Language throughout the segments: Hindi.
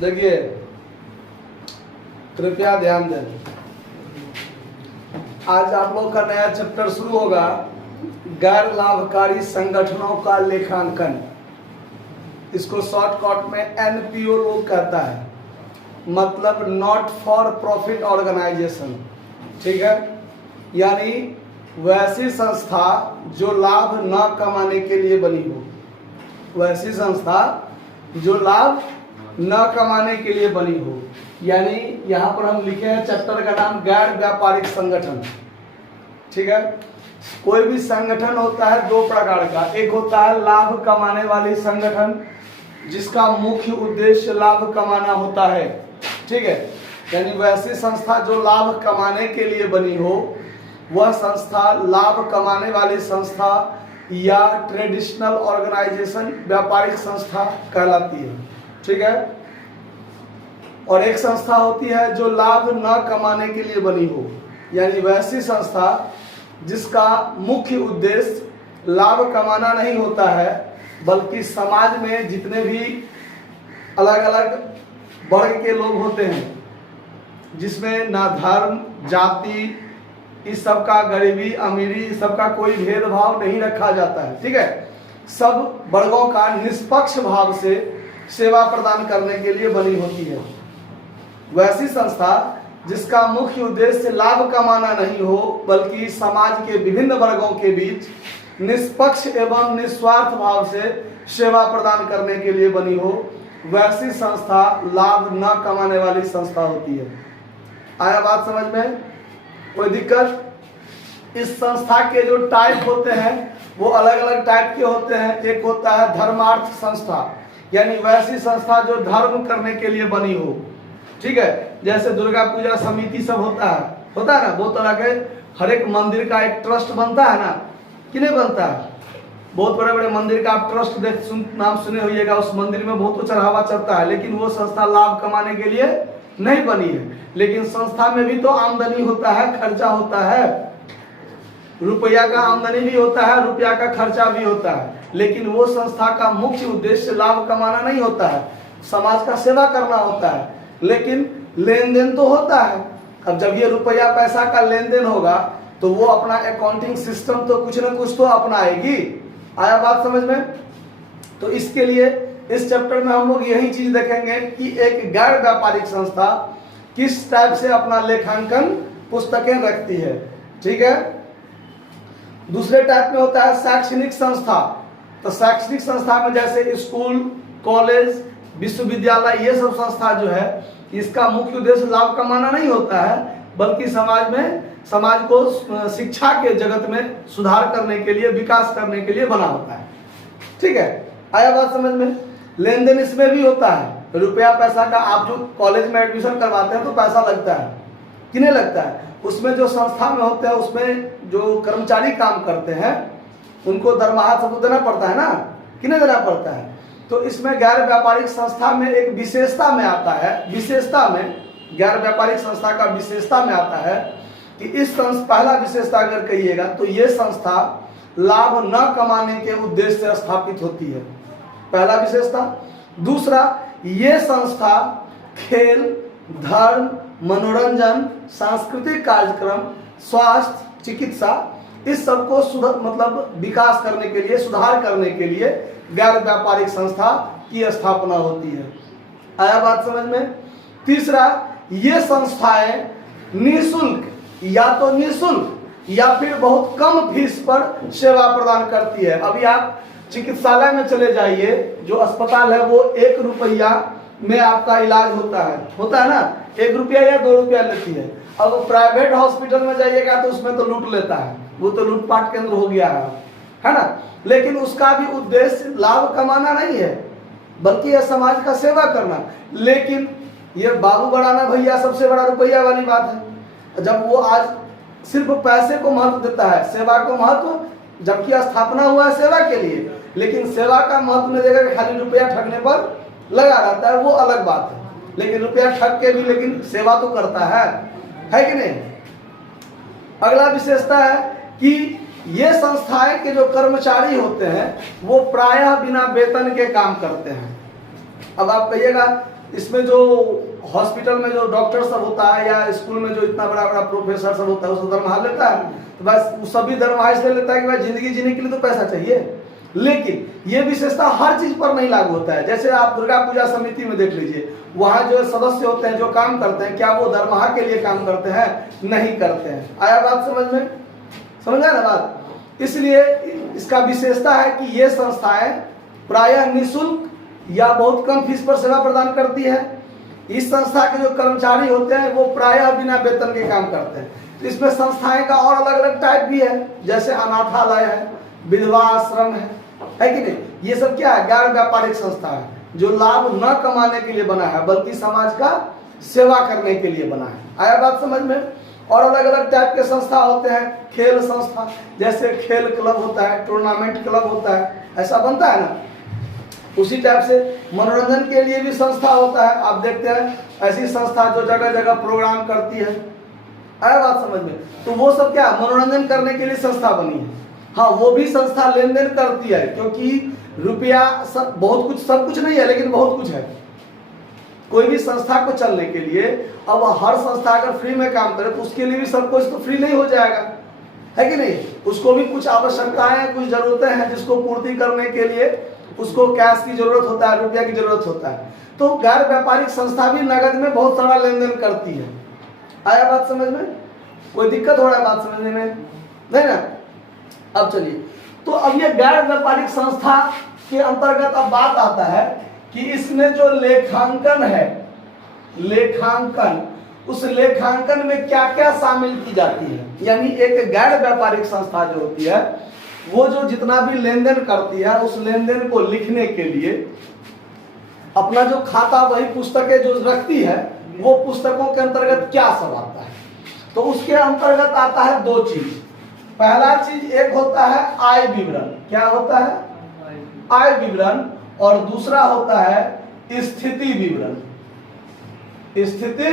देखिए, कृपया ध्यान दें। आज आप लोग का नया चैप्टर शुरू होगा, गैर लाभकारी संगठनों का लेखांकन। इसको शॉर्टकट में एनपीओ लोग कहता है, मतलब नॉट फॉर प्रॉफिट ऑर्गेनाइजेशन। ठीक है, यानी वैसी संस्था जो लाभ न कमाने के लिए बनी हो, वैसी संस्था जो लाभ न कमाने के लिए बनी हो। यानी यहाँ पर हम लिखे हैं चैप्टर का नाम गैर व्यापारिक संगठन। ठीक है, कोई भी संगठन होता है दो प्रकार का। एक होता है लाभ कमाने वाली संगठन, जिसका मुख्य उद्देश्य लाभ कमाना होता है। ठीक है, यानी वैसी संस्था जो लाभ कमाने के लिए बनी हो, वह संस्था लाभ कमाने वाली संस्था या ट्रेडिशनल ऑर्गेनाइजेशन, व्यापारिक संस्था कहलाती है। ठीक है, और एक संस्था होती है जो लाभ न कमाने के लिए बनी हो, यानी वैसी संस्था जिसका मुख्य उद्देश्य लाभ कमाना नहीं होता है, बल्कि समाज में जितने भी अलग अलग वर्ग के लोग होते हैं, जिसमें ना धर्म, जाति, इस सब का, गरीबी अमीरी, इस सब का कोई भेदभाव नहीं रखा जाता है। ठीक है, सब वर्गों का निष्पक्ष भाव से सेवा प्रदान करने के लिए बनी होती है। वैसी संस्था जिसका मुख्य उद्देश्य लाभ कमाना नहीं हो, बल्कि समाज के विभिन्न वर्गों के बीच निष्पक्ष एवं निस्वार्थ भाव से सेवा प्रदान करने के लिए बनी हो, वैसी संस्था लाभ न कमाने वाली संस्था होती है। आया बात समझ में? कोई दिक्कत? इस संस्था के जो टाइप होते हैं वो अलग अलग टाइप के होते हैं। एक होता है धर्मार्थ संस्था, यानी वैसी संस्था जो धर्म करने के लिए बनी हो। ठीक है, जैसे दुर्गा पूजा समिति सब होता है ना, वो तरह के हर एक मंदिर का एक ट्रस्ट बनता है ना, कि नहीं बनता है? बहुत बड़े बड़े मंदिर का आप ट्रस्ट नाम सुने होइएगा, उस मंदिर में बहुत चढ़ावा चढ़ता है, लेकिन वो संस्था लाभ कमाने के लिए नहीं बनी है। लेकिन संस्था में भी तो आमदनी होता है, खर्चा होता है, रुपया का आमदनी भी होता है, रुपया का खर्चा भी होता है, लेकिन वो संस्था का मुख्य उद्देश्य लाभ कमाना नहीं होता है, समाज का सेवा करना होता है। लेकिन लेन देन तो होता है। अब जब ये रुपया पैसा का लेन देन होगा तो वो अपना अकाउंटिंग सिस्टम तो कुछ न कुछ तो अपनाएगी। आया बात समझ में? तो इसके लिए इस चैप्टर में हम लोग यही चीज देखेंगे कि एक गैर व्यापारिक संस्था किस टाइप से अपना लेखांकन पुस्तकें रखती है। ठीक है, दूसरे टाइप में होता है शैक्षणिक संस्था। तो शैक्षणिक संस्था में जैसे स्कूल, कॉलेज, विश्वविद्यालय, ये सब संस्था जो है, इसका मुख्य उद्देश्य लाभ कमाना नहीं होता है, बल्कि समाज को शिक्षा के जगत में सुधार करने के लिए, विकास करने के लिए बना होता है। ठीक है, आया बात समझ में? लेन देन इसमें भी होता है, रुपया पैसा का। आप जो कॉलेज में एडमिशन करवाते हैं तो पैसा लगता है कि नहीं लगता है? उसमें जो संस्था में होते हैं, उसमें जो कर्मचारी काम करते हैं, उनको दरमाहा सबको देना पड़ता है ना, कि नहीं देना पड़ता है? तो इसमें गैर व्यापारिक संस्था में एक विशेषता में आता है, विशेषता में गैर व्यापारिक संस्था का विशेषता में आता है कि इस पहला विशेषता अगर कहिएगा तो ये संस्था लाभ न कमाने के उद्देश्य से स्थापित होती है, पहला विशेषता। दूसरा, ये संस्था खेल, धर्म, मनोरंजन, सांस्कृतिक कार्यक्रम, स्वास्थ्य, चिकित्सा, इस सबको मतलब विकास करने के लिए, सुधार करने के लिए गैर व्यापारिक संस्था की स्थापना होती है। आया बात समझ में? तीसरा, ये संस्थाएं निःशुल्क या तो निःशुल्क या फिर बहुत कम फीस पर सेवा प्रदान करती है। अभी आप चिकित्सालय में चले जाइए, जो अस्पताल है वो 1 रुपया में आपका इलाज होता है ना, 1 रुपया या 2 रुपया लेती है। अब प्राइवेट हॉस्पिटल में जाइएगा तो उसमें तो लूट लेता है, वो तो लूटपाट केंद्र हो गया है ना। लेकिन उसका भी उद्देश्य लाभ कमाना नहीं है, बल्कि यह समाज का सेवा करना। लेकिन ये बाबू बढ़ाना भैया सबसे बड़ा रुपया वाली बात है। जब वो आज सिर्फ पैसे को महत्व देता है, सेवा को महत्व, जबकि स्थापना हुआ है सेवा के लिए, लेकिन सेवा का महत्व नहीं देगा कि खाली रुपया ठगने पर लगा रहता है, वो अलग बात है। लेकिन रुपया ठग के भी लेकिन सेवा तो करता है कि नहीं? अगला विशेषता है कि ये संस्थाएं के जो कर्मचारी होते हैं वो प्रायः बिना वेतन के काम करते हैं। अब आप कहिएगा इसमें जो हॉस्पिटल में जो डॉक्टर सब होता है या स्कूल में जो इतना बड़ा बड़ा प्रोफेसर सब होता है उसको दरमाहा लेता है, तो बस वो सभी दरमाहा इसलिए लेता है कि भाई जिंदगी जीने के लिए तो पैसा चाहिए। लेकिन ये विशेषता हर चीज पर नहीं लागू होता है। जैसे आप दुर्गा पूजा समिति में देख लीजिए, वहाँ जो सदस्य होते हैं जो काम करते हैं, क्या वो दरमाहा के लिए काम करते हैं? नहीं करते हैं। आया बात समझ में? समझ आया ना बात? इसलिए इसका विशेषता है कि ये संस्थाएं प्रायः निःशुल्क या बहुत कम फीस पर सेवा प्रदान करती है। इस संस्था के जो कर्मचारी होते हैं वो प्रायः बिना वेतन के काम करते हैं। तो इसमें संस्थाएं का और अलग अलग टाइप भी है, जैसे अनाथालय है, विधवा आश्रम है कि नहीं? ये सब क्या है? गैर व्यापारिक संस्था है जो लाभ न कमाने के लिए बना है बल्कि समाज का सेवा करने के लिए बना है। आया बात समझ में? और अलग अलग टाइप के संस्था होते हैं। खेल संस्था, जैसे खेल क्लब होता है, टूर्नामेंट क्लब होता है, ऐसा बनता है ना, उसी टाइप से मनोरंजन के लिए भी संस्था होता है। आप देखते हैं ऐसी संस्था जो जगह जगह प्रोग्राम करती है। आया बात समझ में? तो वो सब क्या मनोरंजन करने के लिए संस्था बनी है। हाँ, वो भी संस्था लेन देन करती है, क्योंकि रुपया सब बहुत कुछ, सब कुछ नहीं है लेकिन बहुत कुछ है। कोई भी संस्था को चलने के लिए, अब हर संस्था अगर फ्री में काम करे तो उसके लिए भी सब कुछ तो फ्री नहीं हो जाएगा, है कि नहीं? उसको भी कुछ आवश्यकताएं, कुछ जरूरतें हैं जिसको पूर्ति करने के लिए उसको कैश की जरूरत होता है, रुपया की जरूरत होता है। तो गैर व्यापारिक संस्था भी नगद में बहुत सारा लेन देन करती है। आया बात समझ में? कोई दिक्कत हो रहा है बात समझने में? नहीं ना? अब चलिए, तो अब ये गैर व्यापारिक संस्था के अंतर्गत अब बात आता है कि इसमें जो लेखांकन है, लेखांकन, उस लेखांकन में क्या क्या शामिल की जाती है। यानी एक गैर व्यापारिक संस्था जो होती है वो जो जितना भी लेन देन करती है उस लेन देन को लिखने के लिए अपना जो खाता वही पुस्तकें जो रखती है, वो पुस्तकों के अंतर्गत क्या सब आता है? तो उसके अंतर्गत आता है दो चीज। पहला चीज एक होता है आय विवरण। क्या होता है? आय विवरण। और दूसरा होता है स्थिति विवरण। स्थिति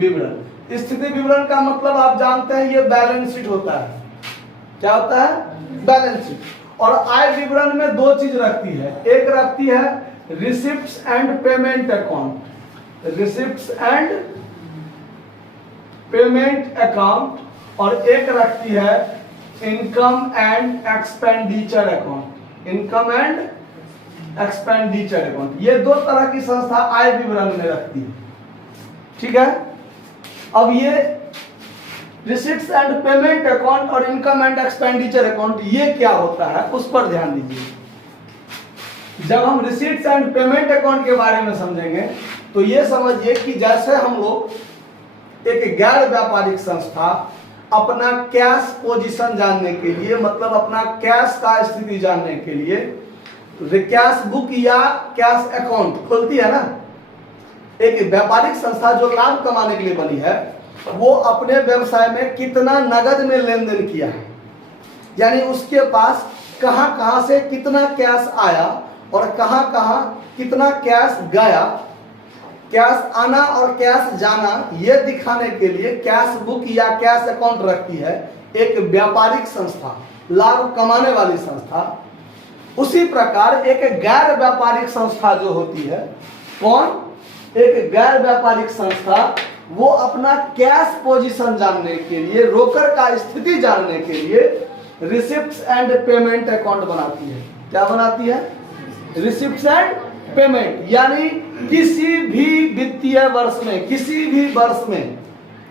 विवरण। स्थिति विवरण का मतलब आप जानते हैं, ये बैलेंस शीट होता है। क्या होता है? Balance sheet. और आय विवरण में दो चीज रखती है, एक रखती है receipts and payment account, receipts and payment account, और एक रखती है income and expenditure account, income and expenditure account. ये दो तरह की संस्था आय विवरण में रखती है। ठीक है? अब ये रिसिप्ट्स एंड पेमेंट अकाउंट और इनकम एंड एक्सपेंडिचर अकाउंट ये क्या होता है उस पर ध्यान दीजिए। जब हम रिसिप्ट्स एंड पेमेंट अकाउंट के बारे में समझेंगे तो ये समझिए कि जैसे हम लोग एक गैर व्यापारिक संस्था अपना कैश पोजीशन जानने के लिए, मतलब अपना कैश का स्थिति जानने के लिए कैश बुक या कैश अकाउंट खोलती है ना। एक व्यापारिक संस्था जो लाभ कमाने के लिए बनी है वो अपने व्यवसाय में कितना नगद में लेन देन किया है, यानी उसके पास कहां कहां से कितना कैश आया और कहां कहां कितना कैश गया, कैश आना और कैश जाना, ये दिखाने के लिए कैश बुक या कैश अकाउंट रखती है एक व्यापारिक संस्था, लाभ कमाने वाली संस्था। उसी प्रकार एक गैर व्यापारिक संस्था जो होती है, कौन? एक गैर व्यापारिक संस्था वो अपना कैश पोजीशन जानने के लिए, रोकड़ का स्थिति जानने के लिए रिसिप्ट्स एंड पेमेंट अकाउंट बनाती है। क्या बनाती है? Receipts and payment. यानी किसी भी वित्तीय वर्ष में, किसी भी वर्ष में,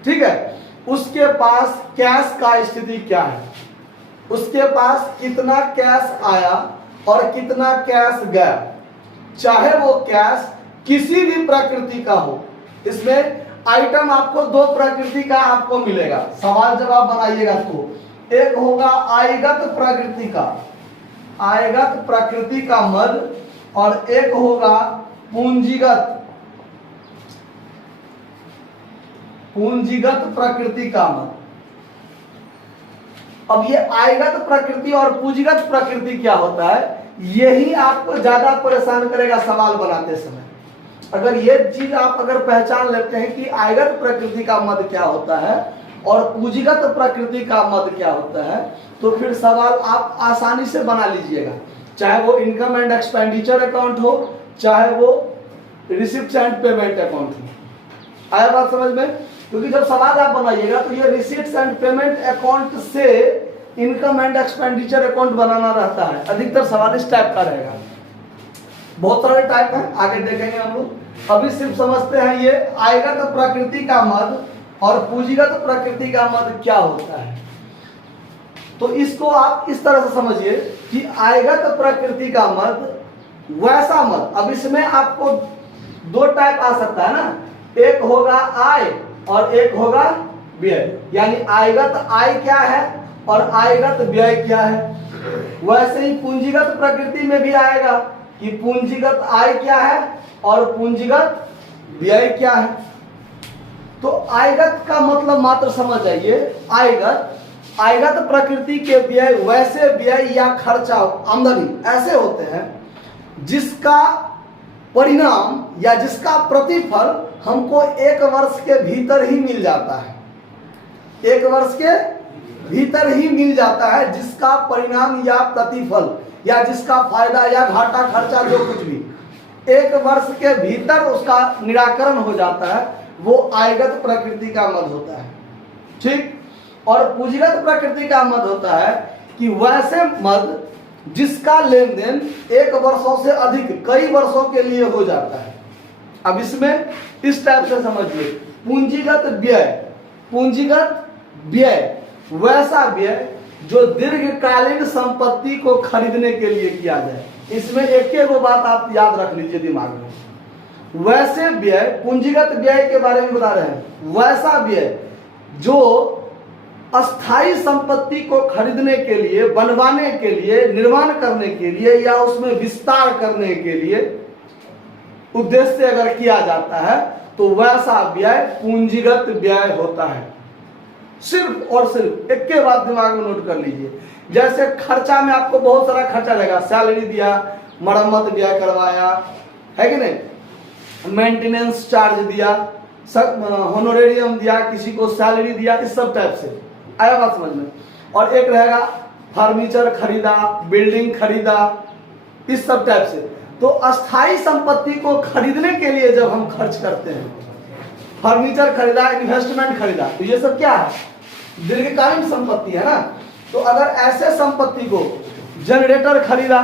ठीक है, उसके पास कैश का स्थिति क्या है, उसके पास कितना कैश आया और कितना कैश गया, चाहे वो कैश किसी भी प्रकृति का हो। इसमें आइटम आपको दो प्रकृति का आपको मिलेगा, सवाल जवाब बनाइएगा तो। एक होगा आयगत प्रकृति का, आयगत प्रकृति का मद, और एक होगा पूंजीगत, पूंजीगत प्रकृति का मद। अब ये आयगत प्रकृति और पूंजीगत प्रकृति क्या होता है, यही आपको ज्यादा परेशान करेगा सवाल बनाते समय। अगर ये चीज आप अगर पहचान लेते हैं कि आयगत प्रकृति का मद क्या होता है और पूंजीगत प्रकृति का मद क्या होता है, तो फिर सवाल आप आसानी से बना लीजिएगा। चाहे वो इनकम एंड एक्सपेंडिचर अकाउंट हो, चाहे वो रिसिप्ट एंड पेमेंट अकाउंट में। आया बात समझ में? क्योंकि जब सवाल आप बनाइएगा तो ये रिसिप्ट एंड पेमेंट अकाउंट से इनकम एंड एक्सपेंडिचर अकाउंट बनाना रहता है। अधिकतर सवाल इस टाइप का रहेगा। बहुत सारे टाइप है, आगे देखेंगे हम लोग। अभी सिर्फ समझते हैं ये आयगत प्रकृति का मद और पूंजीगत प्रकृति का मद क्या होता है। तो इसको आप इस तरह से समझिए कि आयगत प्रकृति का मद वैसा मद, अब इसमें आपको दो टाइप आ सकता है ना, एक होगा आय और एक होगा व्यय। यानी आयगत आय क्या है और आयगत व्यय क्या है। वैसे ही पूंजीगत प्रकृति में भी आएगा कि पूंजीगत आय क्या है और पूंजीगत व्यय क्या है। तो आयगत का मतलब मात्र समझ जाइए, आयगत प्रकृति के व्यय वैसे व्यय या खर्चा आमदनी ऐसे होते हैं जिसका परिणाम या जिसका प्रतिफल हमको एक वर्ष के भीतर ही मिल जाता है। एक वर्ष के भीतर ही मिल जाता है, जिसका परिणाम या प्रतिफल या जिसका फायदा या घाटा खर्चा जो कुछ भी एक वर्ष के भीतर उसका निराकरण हो जाता है, वो आयगत प्रकृति का मद होता है। ठीक। और पूंजीगत प्रकृति का मद होता है कि वैसे मद जिसका लेन देन एक वर्षों से अधिक कई वर्षों के लिए हो जाता है। अब इसमें इस टाइप से समझिए, पूंजीगत व्यय वैसा व्यय जो दीर्घकालीन संपत्ति को खरीदने के लिए किया जाए। इसमें एक वो बात आप याद रख लीजिए दिमाग में, वैसे व्यय, पूंजीगत व्यय के बारे में बता रहे हैं, वैसा व्यय जो अस्थाई संपत्ति को खरीदने के लिए, बनवाने के लिए, निर्माण करने के लिए या उसमें विस्तार करने के लिए उद्देश्य से अगर किया जाता है तो वैसा व्यय पूंजीगत व्यय होता है। सिर्फ और सिर्फ एक के बाद दिमाग में नोट कर लीजिए। जैसे खर्चा में आपको बहुत सारा खर्चा लगेगा, सैलरी दिया, मरम्मत व्यय करवाया, है कि नहीं, मेंटेनेंस चार्ज दिया, होनोरेरियम दिया, किसी को सैलरी दिया, इस सब टाइप से आया बात समझ में। और एक रहेगा फर्नीचर खरीदा, बिल्डिंग खरीदा, इस सब टाइप से। तो अस्थाई संपत्ति को खरीदने के लिए जब हम खर्च करते हैं, फर्नीचर खरीदा, इन्वेस्टमेंट खरीदा, तो ये सब क्या है, दीर्घकालीन संपत्ति है ना। तो अगर ऐसे संपत्ति को, जनरेटर खरीदा,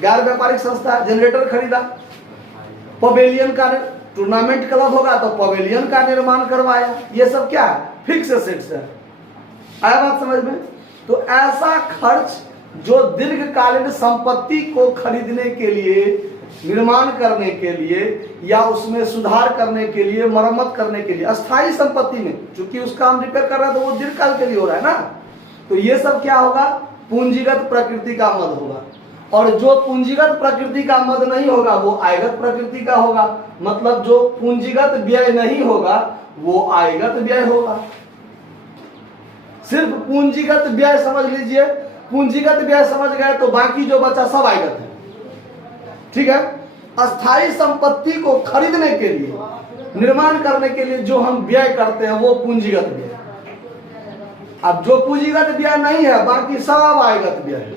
गैर व्यापारिक संस्था जनरेटर खरीदा, पवेलियन का टूर्नामेंट क्लब होगा तो पवेलियन का निर्माण करवाया, ये सब क्या है, फिक्स एसेट्स है। आया बात समझ में? तो ऐसा खर्च जो दीर्घकालीन संपत्ति को खरीदने के लिए, निर्माण करने के लिए या उसमें सुधार करने के लिए, मरम्मत करने के लिए, अस्थाई संपत्ति में, चूंकि उसका हम रिपेयर कर रहे हैं तो वो दीर्घकाल के लिए हो रहा है ना, तो ये सब क्या होगा, पूंजीगत प्रकृति का मद होगा। और जो पूंजीगत प्रकृति का मद नहीं होगा वो आयगत प्रकृति का होगा। मतलब जो पूंजीगत व्यय नहीं होगा वो आयगत व्यय होगा। सिर्फ पूंजीगत व्यय समझ लीजिए, पूंजीगत व्यय समझ गए तो बाकी जो बचा सब आयगत है। ठीक है। अस्थाई संपत्ति को खरीदने के लिए, निर्माण करने के लिए जो हम व्यय करते हैं वो पूंजीगत व्यय। अब जो पूंजीगत व्यय नहीं है बाकी सब आयगत व्यय है।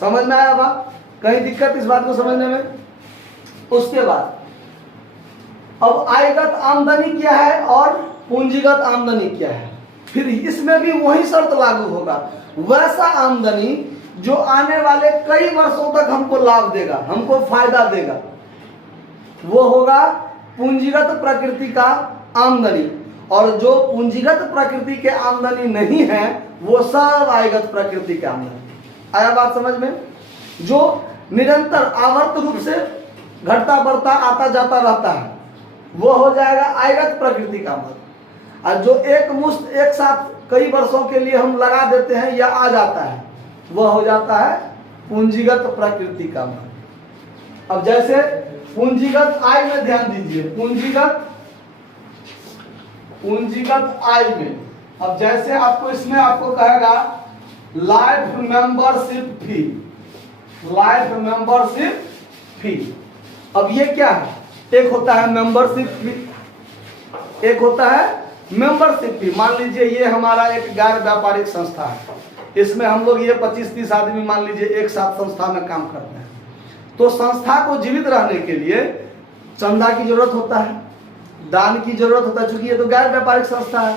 समझ में आया बात? कहीं दिक्कत इस बात को समझने में? उसके बाद अब आयगत आमदनी क्या है और पूंजीगत आमदनी क्या है, फिर इसमें भी वही शर्त लागू होगा। वैसा आमदनी जो आने वाले कई वर्षों तक हमको लाभ देगा, हमको फायदा देगा, वो होगा पूंजीगत प्रकृति का आमदनी। और जो पूंजीगत प्रकृति के आमदनी नहीं है वो सब आयगत प्रकृति के आमदनी। आया बात समझ में? जो निरंतर आवर्त रूप से घटता बढ़ता आता जाता रहता है वो हो जाएगा आयगत प्रकृति का मद। और जो एक मुश्त एक साथ कई वर्षों के लिए हम लगा देते हैं या आ जाता है वह हो जाता है पूंजीगत प्रकृति का मद। अब जैसे पूंजीगत आय में ध्यान दीजिए, पूंजीगत आय में, अब जैसे आपको इसमें आपको कहेगा life membership fee, life membership fee. अब ये क्या है, एक होता है मेंबरशिप फी, एक होता है मेंबरशिप फी। मान लीजिए ये हमारा एक गैर व्यापारिक संस्था है, इसमें हम लोग ये 25-30 आदमी मान लीजिए एक साथ संस्था में काम करते हैं। तो संस्था को जीवित रहने के लिए चंदा की जरूरत होता है, दान की जरूरत होता है, चूंकि ये तो गैर व्यापारिक संस्था है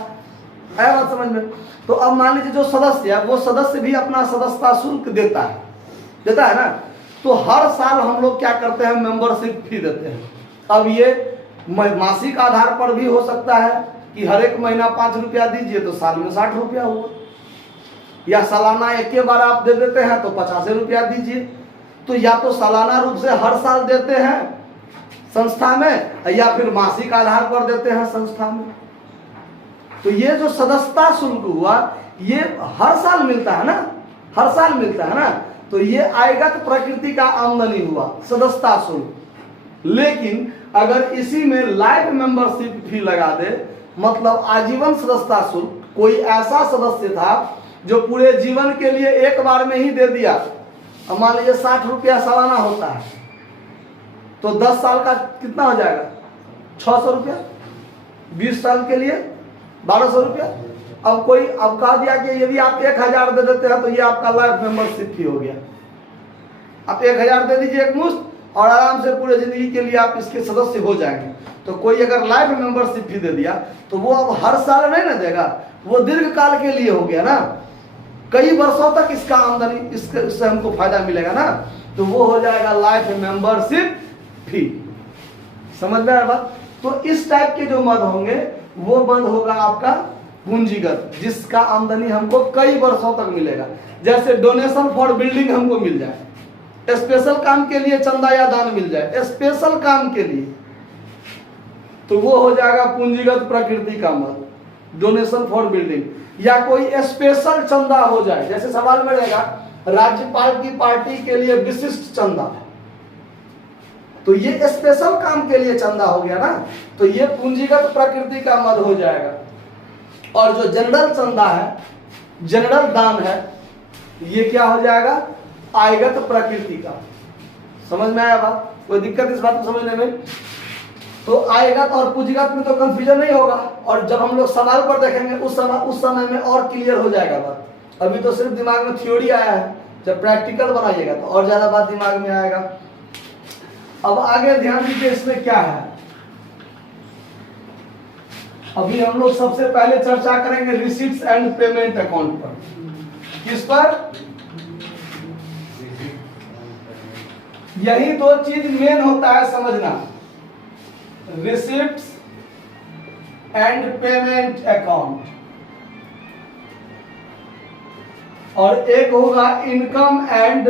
बात समझ में। तो अब मान लीजिए जो सदस्य है वो सदस्य भी अपना सदस्यता शुल्क देता है ना। तो हर साल हम लोग क्या करते हैं, मेंबरशिप फी देते हैं। अब ये मासिक आधार पर भी हो सकता है कि हर एक महीना 5 रुपया दीजिए तो साल में 60 रुपया हुआ, या सालाना एक के बार आप दे देते हैं तो 50 रुपया दीजिए। तो या तो सालाना रूप से हर साल देते हैं संस्था में, या फिर मासिक आधार पर देते हैं संस्था में। तो ये जो सदस्यता शुल्क हुआ ये हर साल मिलता है ना, हर साल मिलता है ना। तो ये आयगत प्रकृति का आमदनी हुआ सदस्यता शुल्क। लेकिन अगर इसी में लाइफ मेंबरशिप फी लगा दे, मतलब आजीवन सदस्यता शुल्क, कोई ऐसा सदस्य था जो पूरे जीवन के लिए एक बार में ही दे दिया, अब मान लीजिए 60 रुपया सालाना होता है तो 10 साल का कितना हो जाएगा, 600 रुपया, 20 साल के लिए 1200 रुपया। अब कोई अब कहा दिया कि यदि आप 1000 दे देते हैं तो ये आपका लाइफ मेंबरशिप फी हो गया। आप 1000 दे दीजिए एक मुश्त और आराम से पूरे जिंदगी के लिए आप इसके सदस्य हो जाएंगे। तो कोई अगर लाइफ मेंबरशिप फी दे दिया तो वो अब हर साल नहीं ना देगा, वो दीर्घ काल के लिए हो गया ना, कई वर्षों तक इसका आमदनी इससे हमको फायदा मिलेगा ना। तो वो हो जाएगा लाइफ मेंबरशिप फी। समझ में आया बात। तो इस टाइप के जो मद होंगे वो मद होगा आपका पूंजीगत, जिसका आमदनी हमको कई वर्षों तक मिलेगा। जैसे डोनेशन फॉर बिल्डिंग हमको मिल जाए, स्पेशल काम के लिए चंदा या दान मिल जाए स्पेशल काम के लिए, तो वो हो जाएगा पूंजीगत प्रकृति का मद, डोनेशन फॉर बिल्डिंग। या कोई स्पेशल चंदा हो जाए, जैसे सवाल में रहेगा राज्यपाल की पार्टी के लिए विशिष्ट चंदा, तो ये स्पेशल काम के लिए चंदा हो गया ना, तो ये पूंजीगत प्रकृति का मद हो जाएगा। और जो जनरल चंदा है, जनरल दान है, ये क्या हो जाएगा, आयगत प्रकृति का। समझ में आया बात, कोई दिक्कत इस बात को समझने में। तो आयगत और पूंजीगत में तो कंफ्यूजन नहीं होगा, और जब हम लोग सवाल पर देखेंगे उस समय में और क्लियर हो जाएगा बात। अभी तो सिर्फ दिमाग में थ्योरी आया है, जब प्रैक्टिकल बनाइएगा तो और ज्यादा बात दिमाग में आएगा। अब आगे ध्यान दीजिए इसमें क्या है। अभी हम लोग सबसे पहले चर्चा करेंगे रिसीट्स एंड पेमेंट अकाउंट पर। किस पर? यही दो चीज मेन होता है समझना, रिसीट्स एंड पेमेंट अकाउंट, और एक होगा इनकम एंड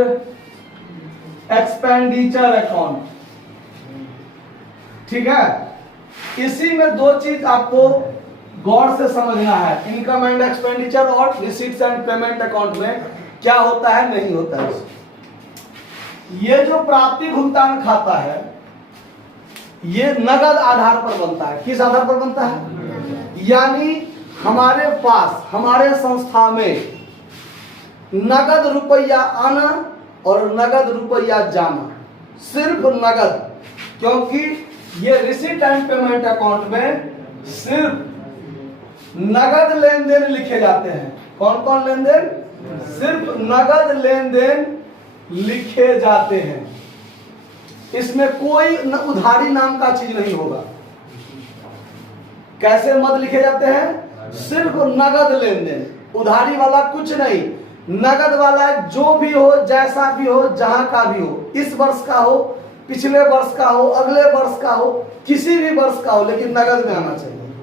एक्सपेंडिचर अकाउंट। ठीक है, इसी में दो चीज आपको गौर से समझना है, इनकम एंड एक्सपेंडिचर और रिसीट्स एंड पेमेंट अकाउंट में क्या होता है नहीं होता है। ये जो प्राप्ति भुगतान खाता है ये नगद आधार पर बनता है। किस आधार पर बनता है? यानी हमारे पास, हमारे संस्था में नगद रुपया आना और नगद रुपया जाना, सिर्फ नगद, क्योंकि ये रिसीट एंड पेमेंट अकाउंट में सिर्फ नगद लेन देन लिखे जाते हैं। कौन कौन लेन देन? सिर्फ नगद लेन देन लिखे जाते हैं। इसमें कोई उधारी नाम का चीज नहीं होगा। कैसे मद लिखे जाते हैं? सिर्फ नगद लेन देन, उधारी वाला कुछ नहीं। नगद वाला जो भी हो, जैसा भी हो, जहां का भी हो, इस वर्ष का हो, पिछले वर्ष का हो, अगले वर्ष का हो, किसी भी वर्ष का हो, लेकिन नगद में आना चाहिए।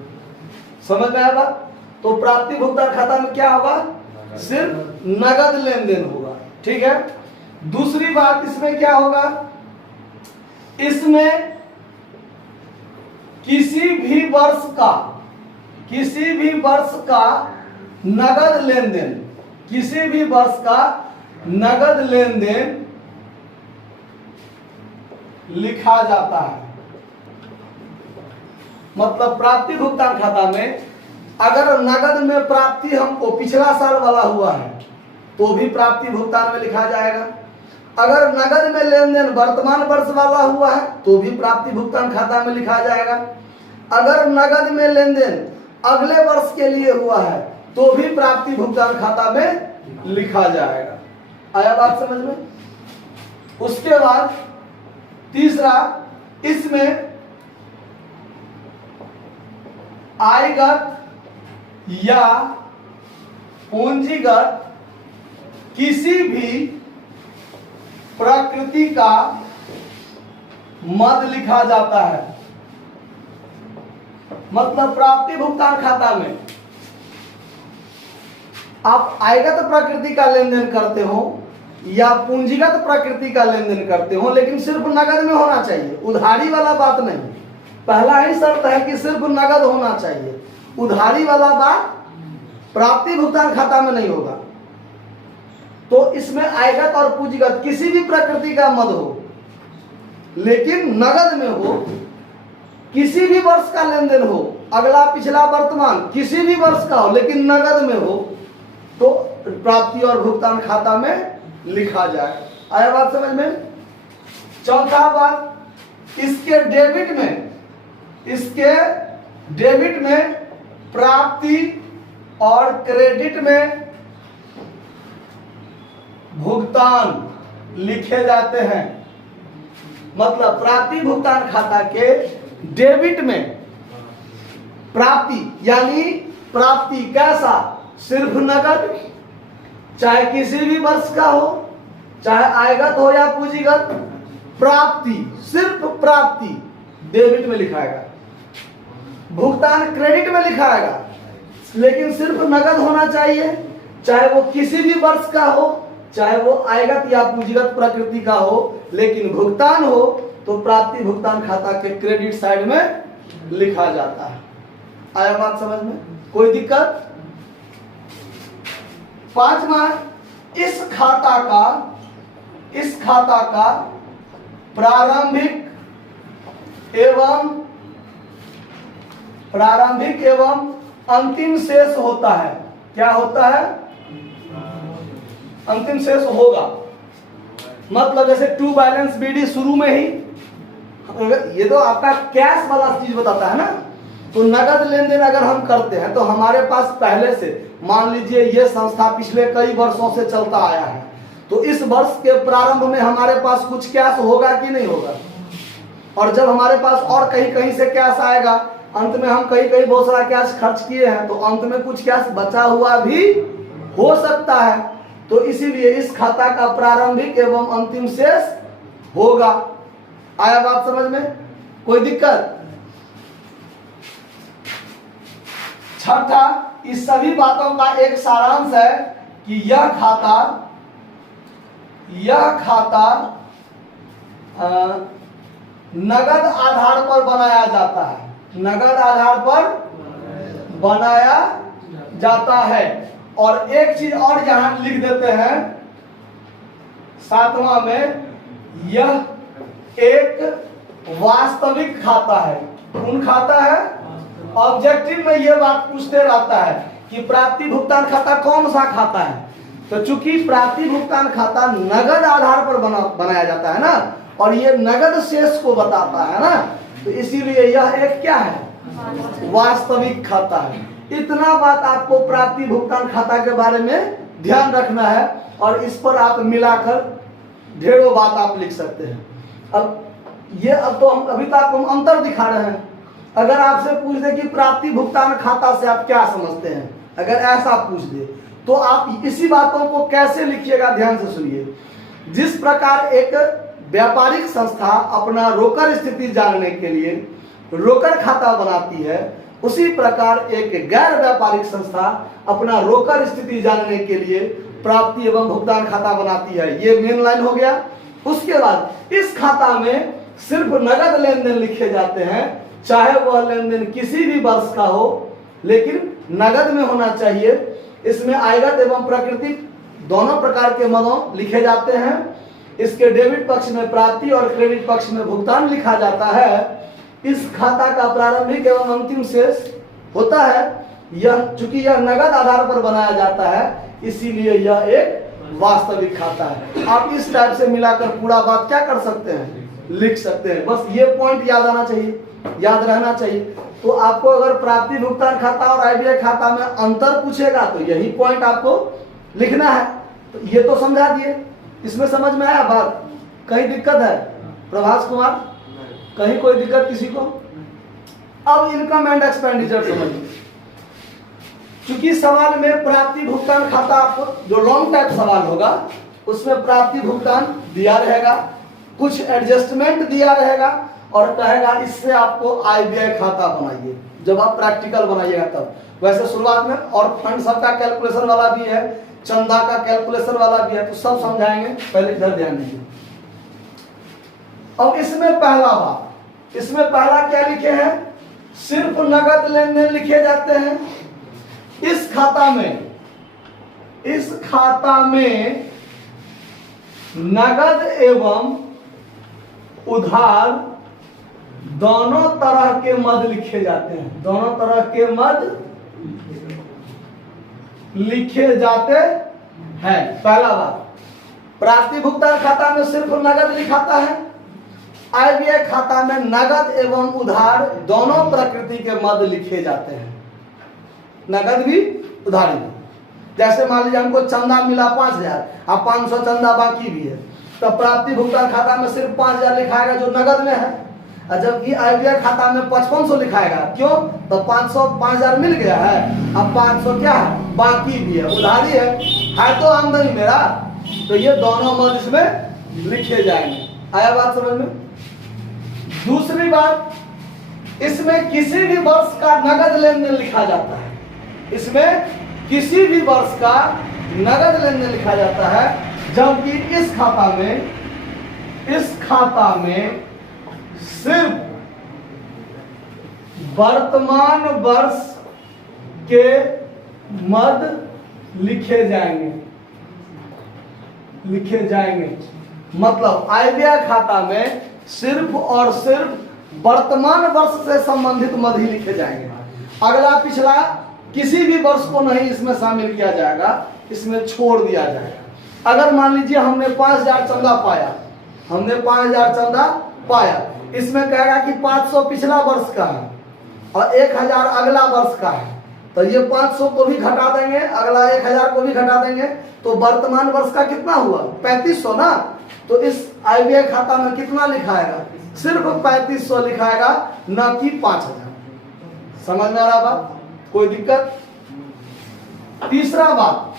समझ में आया बात? तो प्राप्ति भुगतान खाता में क्या होगा? सिर्फ नगद लेन देन होगा। ठीक है। दूसरी बात इसमें क्या होगा, इसमें किसी भी वर्ष का नगद लेन देन, किसी भी वर्ष का नगद लेन देन लिखा जाता है। मतलब प्राप्ति भुगतान खाता में अगर नगद में प्राप्ति हमको पिछला साल वाला हुआ है तो भी प्राप्ति भुगतान में लिखा जाएगा। अगर नगद में लेन देन वर्तमान वर्ष वाला हुआ है तो भी प्राप्ति भुगतान खाता में लिखा जाएगा। अगर नगद में लेन देन अगले वर्ष के लिए हुआ है तो भी प्राप्ति भुगतान खाता में लिखा जाएगा। आया बात समझ में? उसके बाद तीसरा, इसमें आयगत या पूंजीगत किसी भी प्रकृति का मद लिखा जाता है। मतलब प्राप्ति भुगतान खाता में आप आयगत प्रकृति का लेन देन करते हो या पूंजीगत प्रकृति का लेन देन करते हो, लेकिन सिर्फ नगद में होना चाहिए, उधारी वाला बात नहीं। पहला ही शर्त है कि सिर्फ नगद होना चाहिए, उधारी वाला बात प्राप्ति भुगतान खाता में नहीं होगा। तो इसमें आयगत और पूंजीगत किसी भी प्रकृति का मद हो लेकिन नगद में हो, किसी भी वर्ष का लेन देन हो, अगला पिछला वर्तमान किसी भी वर्ष का हो लेकिन नगद में हो, तो प्राप्ति और भुगतान खाता में लिखा जाए। आया बात समझ में? चौथा बात, इसके डेबिट में प्राप्ति और क्रेडिट में भुगतान लिखे जाते हैं। मतलब प्राप्ति भुगतान खाता के डेबिट में प्राप्ति यानी प्राप्ति कैसा, सिर्फ नगद, चाहे किसी भी वर्ष का हो, चाहे आयगत हो या पूंजीगत, प्राप्ति सिर्फ प्राप्ति डेबिट में लिखाएगा, भुगतान क्रेडिट में लिखाएगा, लेकिन सिर्फ नगद होना चाहिए, चाहे वो किसी भी वर्ष का हो, चाहे वो आयगत या पूंजीगत प्रकृति का हो, लेकिन भुगतान हो तो प्राप्ति भुगतान खाता के क्रेडिट साइड में लिखा जाता है। आया बात समझ में? कोई दिक्कत? पांचवा, इस खाता का प्रारंभिक एवं अंतिम शेष होता है। क्या होता है? अंतिम शेष होगा। मतलब जैसे टू बैलेंस बीडी शुरू में ही, ये तो आपका कैश वाला चीज बताता है ना। तो नगद लेन देन अगर हम करते हैं तो हमारे पास पहले से, मान लीजिए ये संस्था पिछले कई वर्षों से चलता आया है, तो इस वर्ष के प्रारंभ में हमारे पास कुछ कैश होगा कि नहीं होगा। और जब हमारे पास और कहीं से कैश आएगा, अंत में हम कहीं बहुत सारा कैश खर्च किए हैं, तो अंत में कुछ कैश बचा हुआ भी हो सकता है। तो इसीलिए इस खाता का प्रारंभिक एवं अंतिम शेष होगा। आया बात समझ में? कोई दिक्कत? छठा, इस सभी बातों का एक सारांश है कि यह खाता नगद आधार पर बनाया जाता है। नगद आधार पर बनाया जाता है। और एक चीज और यहां लिख देते हैं सातवां में, यह एक वास्तविक खाता है। कौन खाता है? ऑब्जेक्टिव में यह बात पूछते रहता है कि प्राप्ति भुगतान खाता कौन सा खाता है। तो चूंकि प्राप्ति भुगतान खाता नगद आधार पर बनाया जाता है ना, और ये नगद शेष को बताता है ना, तो इसीलिए यह एक क्या है? वास्तविक खाता है। इतना बात आपको प्राप्ति भुगतान खाता के बारे में ध्यान रखना है, और इस पर आप मिलाकर ढेरों बात आप लिख सकते हैं। अब तो हम अभी तक हम अंतर दिखा रहे हैं। अगर आपसे पूछ दे कि प्राप्ति भुगतान खाता से आप क्या समझते हैं, अगर ऐसा पूछ दे, तो आप इसी बातों को कैसे लिखिएगा, ध्यान से सुनिए। जिस प्रकार एक व्यापारिक संस्था अपना रोकड़ स्थिति जानने के लिए रोकड़ खाता बनाती है, उसी प्रकार एक गैर व्यापारिक संस्था अपना रोकड़ स्थिति जानने के लिए प्राप्ति एवं भुगतान खाता बनाती है। ये मेन लाइन हो गया। उसके बाद इस खाता में सिर्फ नगद लेन देन लिखे जाते हैं, चाहे वह लेन देन किसी भी वर्ष का हो, लेकिन नगद में होना चाहिए। इसमें आयगत एवं प्राकृतिक दोनों प्रकार के मदों लिखे जाते हैं। इसके डेबिट पक्ष में प्राप्ति और क्रेडिट पक्ष में भुगतान लिखा जाता है। इस खाता का प्रारंभिक एवं अंतिम शेष होता है। यह चूंकि यह नगद आधार पर बनाया जाता है, इसीलिए यह एक वास्तविक खाता है। आप इस टाइप से मिलाकर पूरा बात क्या कर सकते हैं, लिख सकते हैं। बस ये पॉइंट याद आना चाहिए, याद रहना चाहिए। तो आपको अगर प्राप्ति भुगतान खाता और आईडीआई खाता में अंतर पूछेगा तो यही पॉइंट आपको लिखना है। तो ये तो समझा दिए, इसमें समझ में आया बात? कहीं दिक्कत है प्रभास कुमार? कहीं कोई दिक्कत किसी को? अब इनकम एंड एक्सपेंडिचर समझिए। चूंकि सवाल में प्राप्ति भुगतान खाता, आपको जो लॉन्ग टाइप सवाल होगा उसमें प्राप्ति भुगतान दिया रहेगा, कुछ एडजस्टमेंट दिया रहेगा और कहेगा इससे आपको आय व्यय खाता बनाइए, जब आप प्रैक्टिकल बनाइएगा तब। वैसे शुरुआत में और फंड सबका कैलकुलेशन वाला भी है, चंदा का कैलकुलेशन वाला भी है, तो सब समझाएंगे, पहले इधर ध्यान दीजिए। अब इसमें पहला बात, इसमें पहला क्या लिखे हैं, सिर्फ नगद लेन देन लिखे जाते हैं। इस खाता में नगद एवं उधार दोनों तरह के मद लिखे जाते हैं, दोनों तरह के मद लिखे जाते हैं। पहला बात, प्राप्ति भुगतान खाता में सिर्फ नगद लिखाता है, आय व्यय खाता में नगद एवं उधार दोनों प्रकृति के मद लिखे जाते हैं, नगद भी उधार भी। जैसे मान लीजिए हमको चंदा मिला 5000, अब 500 चंदा बाकी भी है, तो प्राप्ति भुगतान खाता में सिर्फ 5000 लिखाएगा जो नगद में है, और जबकि आय व्यय खाता में 5500 लिखाएगा। क्यों? तो 5000 मिल गया है, अब 500 क्या है, बाकी भी है, उधारी है तो आमदनी मेरा, तो ये दोनों मद इसमें लिखे जाएंगे। आया बात समझ में? दूसरी बात, इसमें किसी भी वर्ष का नगद लेन देन लिखा जाता है, इसमें किसी भी वर्ष का नगद लेन देन लिखा जाता है, जबकि इस खाता में सिर्फ वर्तमान वर्ष के मद लिखे जाएंगे। मतलब आय व्यय खाता में सिर्फ और सिर्फ वर्तमान वर्ष से संबंधित मद ही लिखे जाएंगे। अगला पिछला किसी भी वर्ष को नहीं इसमें शामिल किया जाएगा, इसमें छोड़ दिया जाएगा। अगर मान लीजिए हमने 5000 चंदा पाया, इसमें कहेगा कि 500 पिछला वर्ष का है और 1000 अगला वर्ष का है, तो ये 500 को भी घटा देंगे, अगला 1000 को भी घटा देंगे, तो वर्तमान वर्ष का कितना हुआ, 3500 ना। तो इस आय व्यय खाता में कितना लिखाएगा, सिर्फ 3500 लिखाएगा, न कि 5000। समझ में आ रहा बात? कोई दिक्कत? तीसरा बात,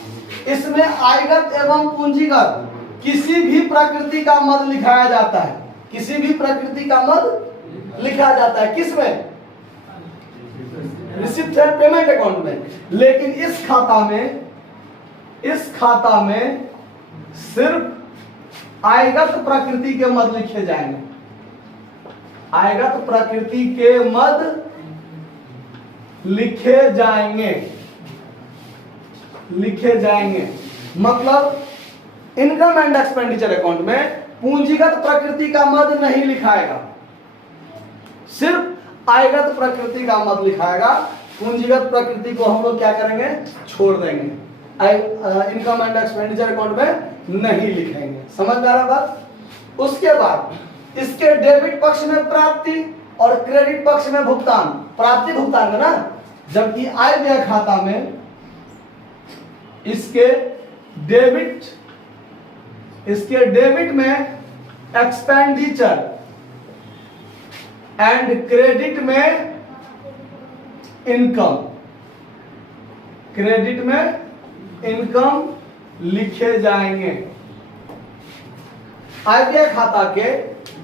इसमें आयगत एवं पूंजीगत किसी भी प्रकृति का मद लिखाया जाता है, किसी भी प्रकृति का मद लिखा जाता है। किसमें? रिसिप्ट एंड पेमेंट अकाउंट में। लेकिन इस खाता में सिर्फ आयगत प्रकृति के मद लिखे जाएंगे, आयगत प्रकृति के मद लिखे जाएंगे। मतलब इनकम एंड एक्सपेंडिचर अकाउंट में पूंजीगत प्रकृति का मद नहीं लिखाएगा, सिर्फ आयगत प्रकृति का मद लिखाएगा। पूंजीगत प्रकृति को हम लोग क्या करेंगे, छोड़ देंगे, इनकम एंड एक्सपेंडिचर अकाउंट में नहीं लिखेंगे। समझ में आ रहा बात? उसके बाद इसके डेबिट पक्ष में प्राप्ति और क्रेडिट पक्ष में भुगतान, प्राप्ति भुगतान में ना, जबकि आय व्यय खाता में इसके डेबिट में एक्सपेंडिचर एंड क्रेडिट में इनकम लिखे जाएंगे। आय व्यय खाता के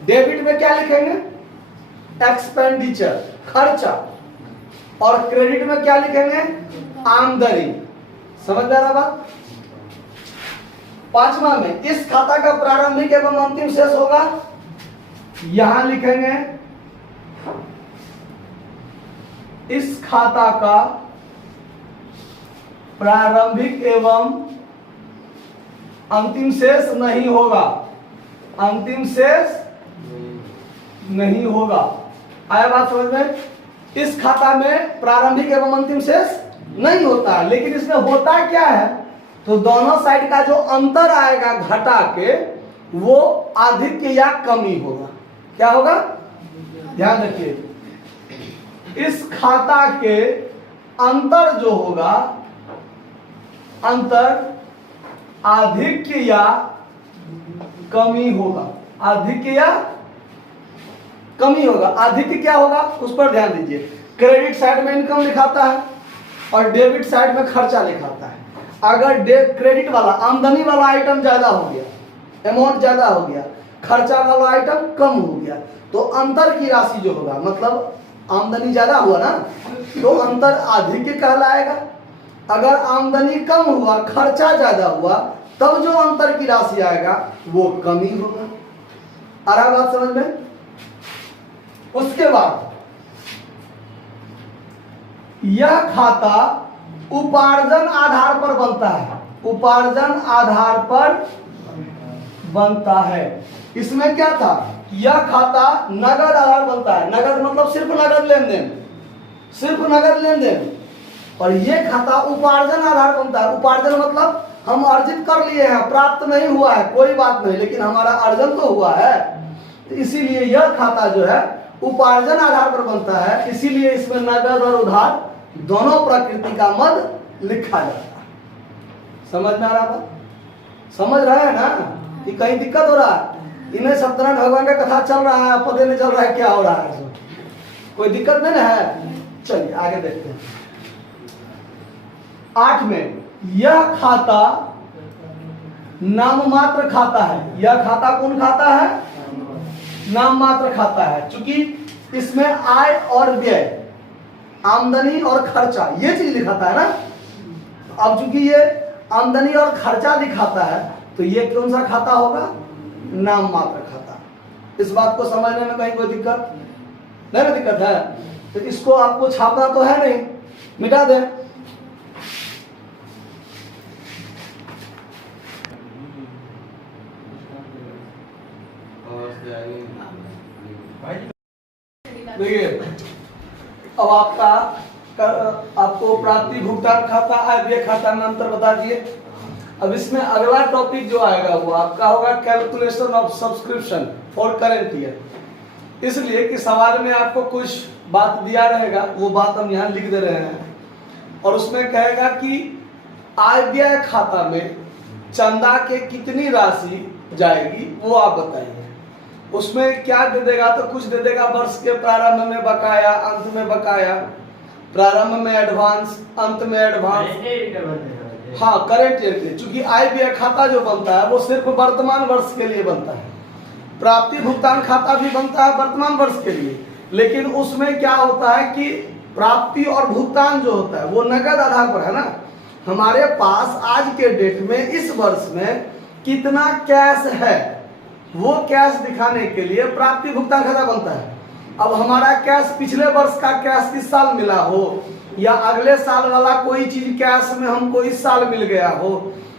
डेबिट में क्या लिखेंगे, एक्सपेंडिचर, खर्चा, और क्रेडिट में क्या लिखेंगे, आमदनी। समझ में आ रहा बात? पांचवा में इस खाता का प्रारंभिक एवं अंतिम शेष होगा, यहां लिखेंगे इस खाता का प्रारंभिक एवं अंतिम शेष नहीं होगा, अंतिम शेष नहीं होगा। आया बात समझ में? इस खाता में प्रारंभिक एवं अंतिम शेष नहीं होता है, लेकिन इसमें होता क्या है, तो दोनों साइड का जो अंतर आएगा घटा के, वो अधिक या कमी होगा। क्या होगा? ध्यान रखिए, इस खाता के अंतर जो होगा, अंतर अधिक या कमी होगा, अधिक या कमी होगा, अधिक क्या होगा उस पर ध्यान दीजिए। क्रेडिट साइड में इनकम लिखाता है और डेबिट साइड में खर्चा लिखाता है। अगर क्रेडिट वाला आमदनी वाला आइटम ज्यादा हो गया, अमाउंट ज्यादा हो गया, खर्चा वाला आइटम कम हो गया, तो अंतर की राशि जो होगा, मतलब आमदनी ज्यादा हुआ ना तो अंतर अधिक कहलाएगा। अगर आमदनी कम हुआ, खर्चा ज्यादा हुआ, तब जो अंतर की राशि आएगा वो कमी होगा। आ रहा बात समझ में? उसके बाद यह खाता उपार्जन आधार पर बनता है, उपार्जन आधार पर बनता है। इसमें क्या था, यह खाता नगद आधार बनता है। नगद मतलब सिर्फ नगद लेन देन, सिर्फ नगद लेन देन। और यह खाता उपार्जन आधार बनता है। उपार्जन मतलब हम अर्जित कर लिए हैं, प्राप्त नहीं हुआ है कोई बात नहीं, लेकिन हमारा अर्जन तो हुआ है। तो इसीलिए यह खाता जो है उपार्जन आधार पर बनता है। इसीलिए इसमें नगद और उधार दोनों प्रकृति का मद लिखा जाता है। समझ में आ रहा बात? समझ रहे हैं ना कि कहीं दिक्कत हो रहा है? इन्हें सत्यनारायण भगवान का कथा चल रहा है, पता नहीं चल रहा है क्या हो रहा है, कोई दिक्कत नहीं है? चलिए आगे देखते हैं। 8 में यह खाता नाम मात्र खाता है। यह खाता कौन खाता है? नाम मात्र खाता है। चूंकि इसमें आय और व्यय, आमदनी और खर्चा ये चीज दिखाता है ना। अब चूंकि ये आमदनी और खर्चा दिखाता है तो ये कौन सा खाता होगा? नाम मात्र खाता। इस बात को समझने में कहीं कोई दिक्कत नहीं ना? दिक्कत है तो इसको आपको छापना तो है नहीं, मिटा दे। देखिए अब आपको प्राप्ति भुगतान खाता, आय व्यय खाता में अंतर बता दिए। अब इसमें अगला टॉपिक जो आएगा वो आपका होगा calculation of subscription for current year. इसलिए कि सवाल में आपको कुछ बात दिया रहेगा, वो बात हम यहाँ लिख दे रहे हैं। और उसमें कहेगा कि आय व्यय खाता में चंदा के कितनी राशि जाएगी वो आप बताइए। उसमें क्या दे देगा, तो कुछ दे देगा वर्ष के प्रारंभ में बकाया, अंत में बकाया, प्रारंभ में एडवांस, अंत में एडवांस। हाँ, करेंट ईयर के लिए। चूंकि आय व्यय खाता जो बनता है वो सिर्फ वर्तमान वर्ष के लिए बनता है। प्राप्ति भुगतान खाता भी बनता है वर्तमान वर्ष के लिए, लेकिन उसमें क्या होता है कि प्राप्ति और भुगतान जो होता है वो नगद आधार पर है ना। हमारे पास आज के डेट में इस वर्ष में कितना कैश है, वो कैश दिखाने के लिए प्राप्ति भुगतान खाता बनता है। अब हमारा कैश पिछले वर्ष का कैश इस साल मिला हो या अगले साल वाला कोई चीज कैश में हमको इस साल मिल गया हो,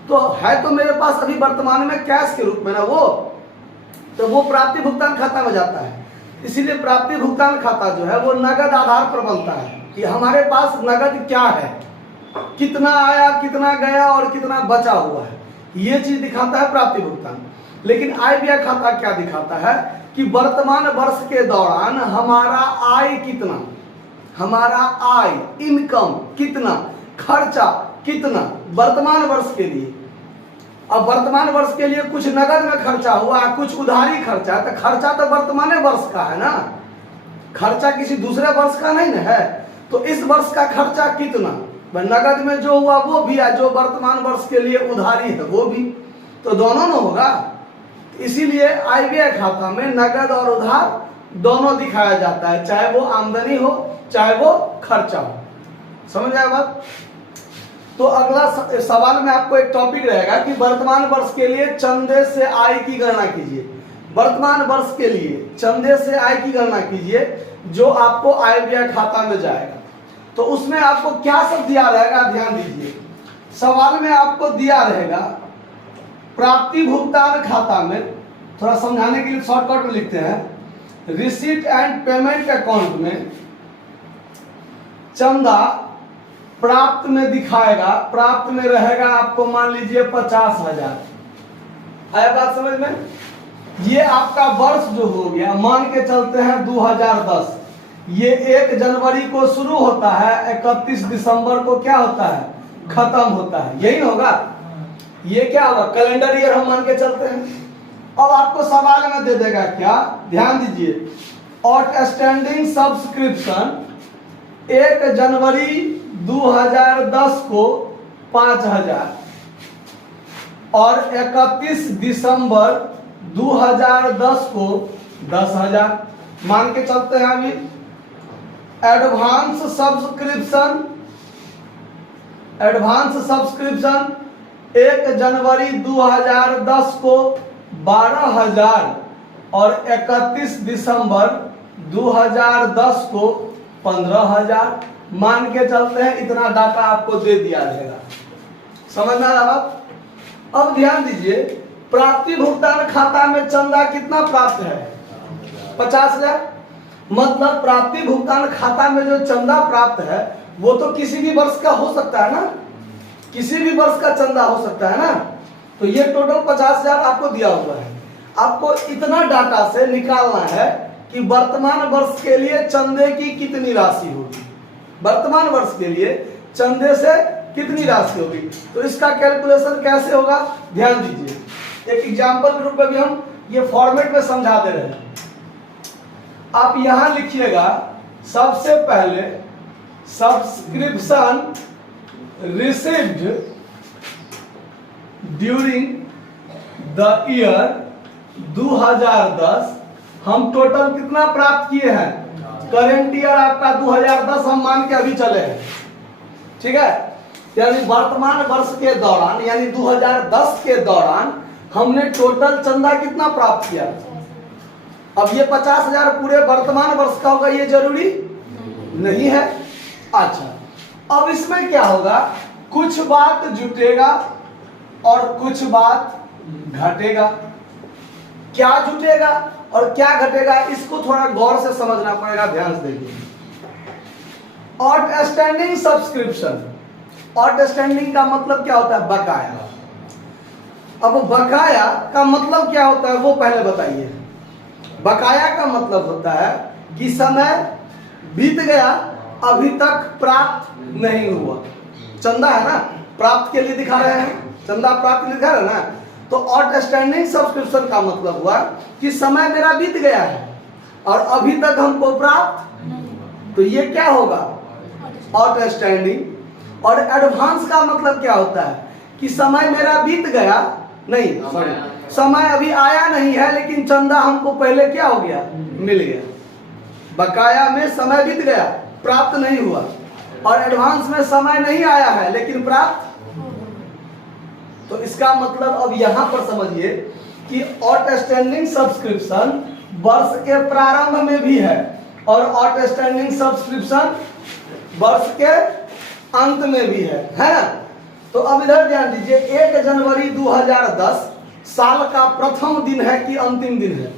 तो है तो मेरे पास अभी वर्तमान में कैश के रूप में ना वो, तो वो प्राप्ति भुगतान खाता में जाता है। इसीलिए प्राप्ति भुगतान खाता जो है वो नगद आधार पर बनता है कि हमारे पास नगद क्या है, कितना आया, कितना गया और कितना बचा हुआ है, ये चीज दिखाता है प्राप्ति भुगतान। लेकिन आय व्यय खाता क्या दिखाता है कि वर्तमान वर्ष के दौरान हमारा आय कितना, हमारा आय इनकम कितना, खर्चा कितना वर्तमान वर्ष के लिए। अब वर्तमान वर्ष के लिए कुछ नगद में खर्चा हुआ, कुछ उधारी खर्चा, तो खर्चा तो वर्तमान वर्ष का है ना, खर्चा किसी दूसरे वर्ष का नहीं ना है। तो इस वर्ष का खर्चा कितना, नगद में जो हुआ वो भी है, जो वर्तमान वर्ष के लिए उधारी है वो भी, तो दोनों न होगा। इसीलिए आय व्यय खाता में नगद और उधार दोनों दिखाया जाता है, चाहे वो आमदनी हो चाहे वो खर्चा हो। समझ आया बात? तो अगला सवाल में आपको एक टॉपिक रहेगा कि वर्तमान वर्ष के लिए चंदे से आय की गणना कीजिए। वर्तमान वर्ष के लिए चंदे से आय की गणना कीजिए जो आपको आय व्यय खाता में जाएगा। तो उसमें आपको क्या सब दिया रहेगा, ध्यान दीजिए। सवाल में आपको दिया रहेगा प्राप्ति भुगतान खाता में, थोड़ा समझाने के लिए शॉर्टकट में लिखते हैं, रिसीट एंड पेमेंट अकाउंट में चंदा प्राप्त में दिखाएगा, प्राप्त में रहेगा आपको मान लीजिए 50,000। आया बात समझ में? ये आपका वर्ष जो हो गया, मान के चलते हैं 2010, ये 1 जनवरी को शुरू होता है, 31 दिसंबर को क्या होता है, खत्म होता है, यही होगा। ये क्या होगा, कैलेंडर ईयर हम मान के चलते हैं। अब आपको सवाल में दे देगा क्या, ध्यान दीजिए, आउटस्टैंडिंग सब्सक्रिप्शन 1 जनवरी 2010 को 5,000 और 31 दिसंबर 2010 को 10,000 मान के चलते हैं। अभी एडवांस सब्सक्रिप्शन 1 जनवरी 2010 को 12,000 और 31 दिसंबर 2010 को 15,000 मान के चलते हैं। इतना डाटा आपको दे दिया जाएगा। समझ में आ रहा बात? अब ध्यान दीजिए, प्राप्ति भुगतान खाता में चंदा कितना प्राप्त है? 50,000। मतलब प्राप्ति भुगतान खाता में जो चंदा प्राप्त है वो तो किसी भी वर्ष का हो सकता है ना, किसी भी वर्ष का चंदा हो सकता है ना। तो ये टोटल 50,000 आपको दिया हुआ है। आपको इतना डाटा से निकालना है कि वर्तमान वर्ष के लिए चंदे की कितनी राशि होगी, वर्तमान वर्ष के लिए चंदे से कितनी राशि होगी। तो इसका कैलकुलेशन कैसे होगा, ध्यान दीजिए। एक एग्जांपल के रूप में भी हम ये फॉर्मेट में समझा दे रहे हैं। आप यहां लिखिएगा, सबसे पहले subscription received during the year 2010। हम टोटल कितना प्राप्त किए हैं? करेंट ईयर आपका 2010 हम मान के अभी चले हैं, ठीक है। यानी वर्तमान वर्ष के दौरान, यानी 2010 के दौरान हमने टोटल चंदा कितना प्राप्त किया। अब ये 50,000 पूरे वर्तमान वर्ष का होगा ये जरूरी नहीं है। अच्छा, अब इसमें क्या होगा, कुछ बात जुटेगा और कुछ बात घटेगा। क्या जुटेगा और क्या घटेगा इसको थोड़ा गौर से समझना पड़ेगा, ध्यान से देखिए। आउटस्टैंडिंग सब्सक्रिप्शन, आउटस्टैंडिंग का मतलब क्या होता है? बकाया। अब बकाया का मतलब क्या होता है वो पहले बताइए। बकाया का मतलब होता है कि समय बीत गया, अभी तक प्राप्त नहीं हुआ। चंदा है ना, प्राप्त के लिए दिखा रहे हैं, चंदा प्राप्त के लिए दिखा रहे हैं ना। तो आउटस्टैंडिंग सब्सक्रिप्शन का मतलब हुआ कि समय मेरा बीत गया है और अभी तक हमको प्राप्त, तो ये क्या होगा? आउटस्टैंडिंग। और एडवांस का मतलब क्या होता है कि समय मेरा बीत गया नहीं, सॉरी, समय अभी आया नहीं है लेकिन चंदा हमको पहले क्या हो गया? मिल गया। बकाया में समय बीत गया, प्राप्त नहीं हुआ, और एडवांस में समय नहीं आया है लेकिन प्राप्त। तो इसका मतलब अब यहां पर समझिए कि आउटस्टैंडिंग सब्सक्रिप्शन वर्ष के प्रारंभ में भी है और आउटस्टैंडिंग सब्सक्रिप्शन वर्ष के अंत में भी है ना। तो अब इधर ध्यान दीजिए, 1 जनवरी 2010 साल का प्रथम दिन है कि अंतिम दिन है?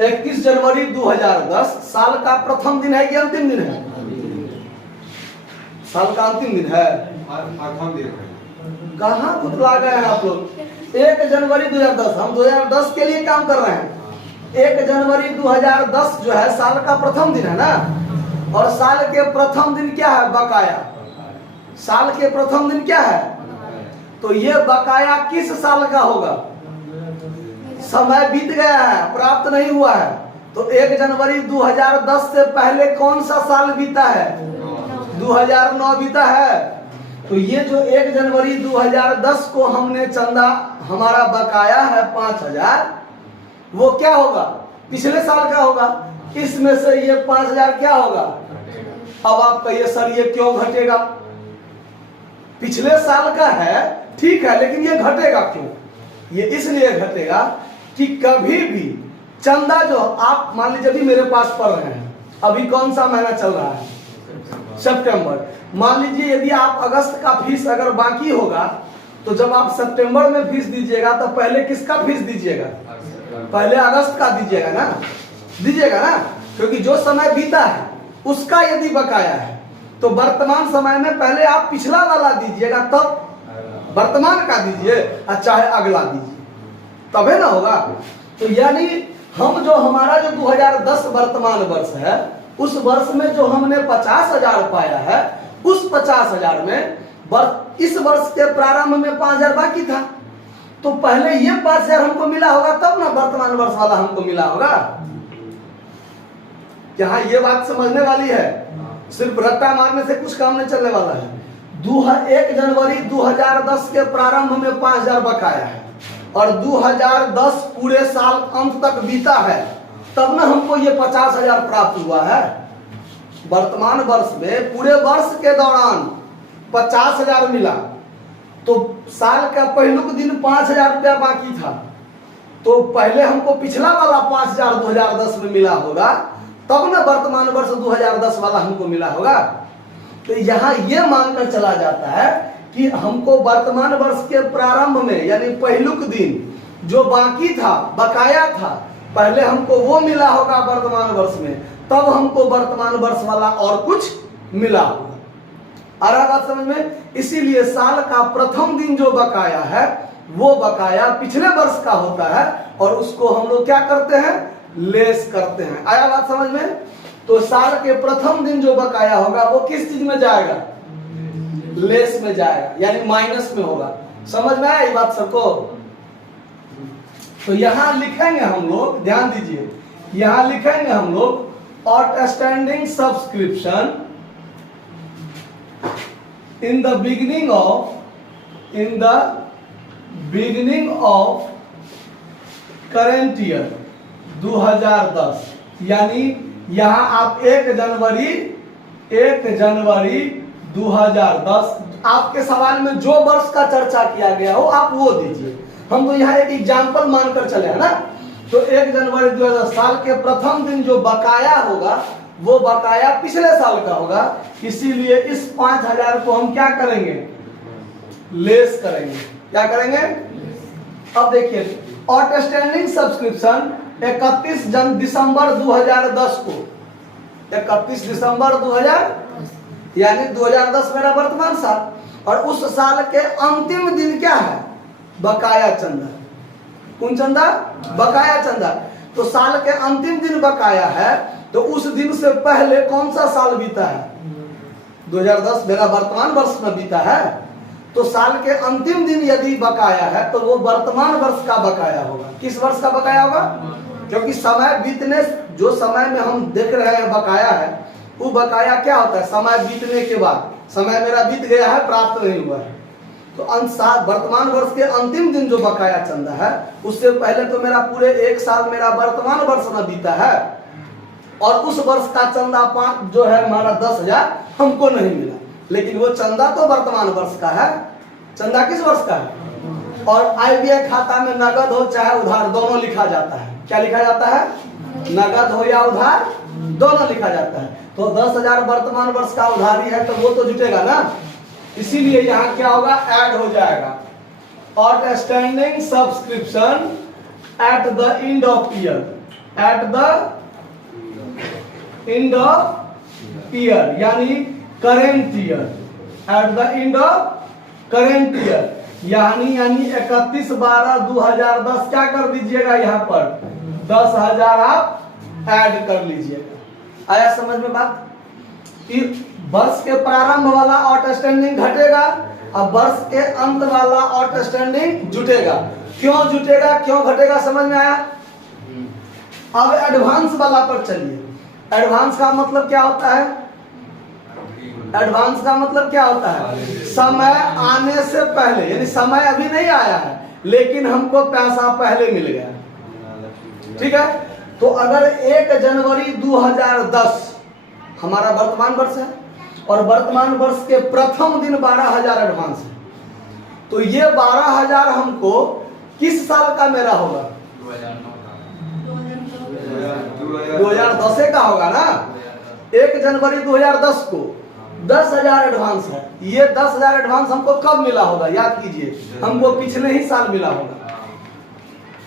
31 जनवरी 2010 साल का प्रथम दिन है कि अंतिम दिन है? साल का अंतिम दिन है। प्रथम दिन है। कहाँ भुतला गए हैं आप लोग? 1 जनवरी 2010, हम 2010 के लिए काम कर रहे हैं। 1 जनवरी 2010 जो है साल का प्रथम दिन है ना, और साल के प्रथम दिन क्या है? बकाया। साल के प्रथम दिन क्या है? तो ये बकाया किस साल का होगा? समय बीत गया है, प्राप्त नहीं हुआ है। तो 1 जनवरी 2010 से पहले कौन सा साल बीता है? 2009 बीता है। तो ये जो 1 जनवरी 2010 को हमने चंदा हमारा बकाया है 5,000, वो क्या होगा? पिछले साल का होगा। इसमें से ये 5,000 क्या होगा? अब आप कहिए सर ये क्यों घटेगा? पिछले साल का है, ठीक है, लेकिन ये घटेगा क्यों? ये इसलिए घटेगा कि कभी भी चंदा जो आप मान लीजिए अभी मेरे पास पढ़ रहे हैं, अभी कौन सा महीना चल रहा है? सितंबर। मान लीजिए यदि आप अगस्त का फीस अगर बाकी होगा तो जब आप सितंबर में फीस दीजिएगा तो पहले किसका फीस दीजिएगा? पहले अगस्त का दीजिएगा ना, क्योंकि जो समय बीता है उसका यदि बकाया है तो वर्तमान समय में पहले आप पिछला वाला दीजिएगा, तब वर्तमान का दीजिए और चाहे अगला दीजिए, तबे ना होगा। तो यानी हम जो हमारा जो 2010 वर्तमान वर्ष है, उस वर्ष में जो हमने 50,000 पाया है, उस 50,000 में इस वर्ष के प्रारंभ में 5,000 बाकी था। तो पहले ये 5,000 हमको मिला होगा तब ना वर्तमान वर्ष वाला हमको मिला होगा। यहाँ ये बात समझने वाली है, सिर्फ रट्टा मारने से कुछ काम नहीं चलने वाला है। 1 जनवरी 2010 के प्रारंभ में 5000 बकाया है और 2010 पूरे साल अंत तक बीता है, तब ना हमको ये 50,000 प्राप्त हुआ है। वर्तमान वर्ष में पूरे वर्ष के दौरान 50,000 मिला, तो साल का पहलुक दिन 5,000 रुपया बाकी था, तो पहले हमको पिछला वाला 5,000 2010 में मिला होगा, तब ना वर्तमान वर्ष 2010 वाला हमको मिला होगा। तो यहाँ ये मानकर चला जाता है कि हमको वर्तमान वर्ष के प्रारंभ में यानी पहलुक दिन जो बाकी था, बकाया था, पहले हमको वो मिला होगा वर्तमान वर्ष में, तब हमको वर्तमान वर्ष वाला और कुछ मिला होगा। आ रहा बात समझ में? इसीलिए साल का प्रथम दिन जो बकाया है वो बकाया पिछले वर्ष का होता है और उसको हम लोग क्या करते हैं, लेस करते हैं। आया बात समझ में? तो साल के प्रथम दिन जो बकाया होगा वो किस चीज में जाएगा, लेस में जाएगा, यानी माइनस में होगा। समझ में आया ये बात सबको? तो यहां लिखेंगे हम लोग, ध्यान दीजिए, यहां लिखेंगे हम लोग outstanding subscription in the beginning of current year 2010, यानी यहाँ आप 1 जनवरी 2010, आपके सवाल में जो वर्ष का चर्चा किया गया हो आप वो दीजिए। हम तो यहाँ एक एग्जाम्पल मानकर चले हैं ना। तो 1 जनवरी 2010 साल के प्रथम दिन जो बकाया होगा वो बकाया पिछले साल का होगा, इसीलिए इस 5,000 को हम क्या करेंगे, लेस करेंगे। क्या करेंगे? अब देखिए, आउटस्टैंडिंग सब्सक्रिप्शन 31 दिसंबर 2010 को, 31 दिसंबर 2000 यानी 2010 मेरा वर्तमान साल, और उस साल के अंतिम दिन क्या है, बकाया चंदा। कौन चंदा? बकाया चंदा। तो साल के अंतिम दिन बकाया है, तो उस दिन से पहले कौन सा साल बीता है, 2010 मेरा वर्तमान वर्ष में बीता है। तो साल के अंतिम दिन यदि बकाया है तो वो वर्तमान वर्ष का बकाया होगा। किस वर्ष का बकाया होगा? क्योंकि समय बीतने, जो समय में हम देख रहे हैं बकाया है, वो बकाया क्या होता है, समय बीतने के बाद। समय मेरा बीत गया है, प्राप्त नहीं हुआ है, तो वर्तमान वर्ष के अंतिम दिन जो बकाया चंदा है, उससे पहले तो मेरा पूरे 1 साल मेरा वर्तमान वर्ष में बीता है, और उस वर्ष का चंदा 5 जो है हमारा 10,000 हमको नहीं मिला, लेकिन वो चंदा तो वर्तमान वर्ष का है। चंदा किस वर्ष का है? और आईबीआई खाता में नगद हो चाहे उधार दोनों लिखा जाता है। क्या लिखा जाता है? नगद हो या उधार दोनों लिखा जाता है। तो 10,000 वर्तमान वर्ष का उधारी है तो वो तो जुटेगा ना, इसीलिए यहाँ क्या होगा, ऐड हो जाएगा। Outstanding subscription at the end of year, at the end of year यानी current year, at the end of current year यानी 31/12/2010 क्या कर दीजिएगा, यहाँ पर 10,000 आप ऐड कर लीजिएगा। आया समझ में बात? वर्ष के प्रारंभ वाला आउटस्टैंडिंग घटेगा और वर्ष के अंत वाला आउटस्टैंडिंग जुटेगा। क्यों जुटेगा, क्यों घटेगा, समझ में आया? अब एडवांस वाला पर चलिए। एडवांस का मतलब क्या होता है? एडवांस का मतलब क्या होता है, समय आने से पहले, यानी समय अभी नहीं आया है लेकिन हमको पैसा पहले मिल गया। ठीक है? तो अगर 1 जनवरी 2010 हमारा वर्तमान वर्ष है और वर्तमान वर्ष के प्रथम दिन 12,000 एडवांस है, तो ये 12,000 हमको किस साल का मेरा होगा, 2010 का होगा ना। 1 जनवरी 2010 को 10,000 एडवांस है। ये 10,000 एडवांस हमको कब मिला होगा, याद कीजिए, हमको पिछले ही साल मिला होगा।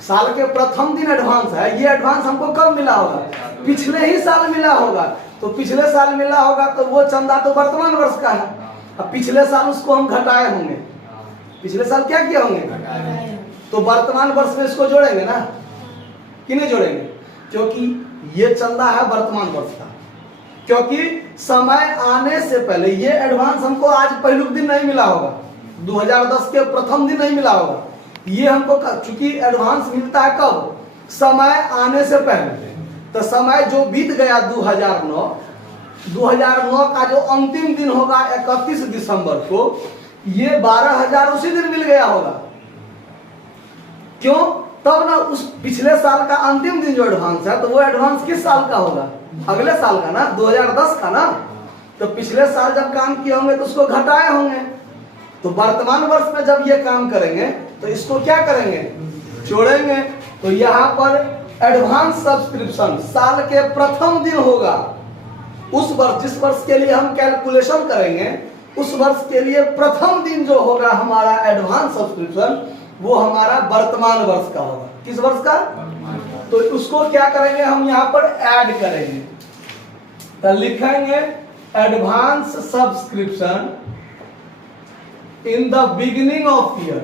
साल के प्रथम दिन एडवांस है, ये एडवांस हमको कब मिला होगा, पिछले ही साल मिला होगा। तो पिछले साल मिला होगा तो वो चंदा तो वर्तमान वर्ष का है। अब पिछले साल उसको हम घटाए होंगे, पिछले साल क्या किया होंगे, तो वर्तमान वर्ष में इसको जोड़ेंगे ना, कि नहीं जोड़ेंगे? क्योंकि ये चंदा है वर्तमान वर्ष का, क्योंकि समय आने से पहले ये एडवांस हमको आज पहलुक दिन नहीं मिला होगा, 2010 के प्रथम दिन नहीं मिला होगा। ये हमको चूंकि एडवांस मिलता है कब, समय आने से पहले, तो समय जो बीत गया 2009 का जो अंतिम दिन होगा 31 दिसंबर को, ये 12,000 उसी दिन मिल गया होगा। क्यों? तब ना उस पिछले साल का अंतिम दिन जो एडवांस है, तो वो एडवांस किस साल का होगा? अगले साल का ना, 2010 का ना। तो पिछले साल जब काम किए होंगे तो उसको घटाए होंगे। तो वर्तमान वर्ष में जब ये काम करेंगे तो इसको क्या करेंगे? जोड़ेंगे। तो यहाँ पर एडवांस सब्सक्रिप्शन साल के प्रथम दिन होगा। उस वर्ष, जिस वर्ष के लिए हम कैलकुलेशन करेंगे, उस वर्ष के लिए प्रथम दिन जो होगा हमारा एडवांस सब्सक्रिप्शन, वो हमारा वर्तमान वर्ष का होगा। किस वर्ष का? तो उसको क्या करेंगे हम? यहाँ पर ऐड करेंगे। तो लिखेंगे advance subscription in the beginning of year,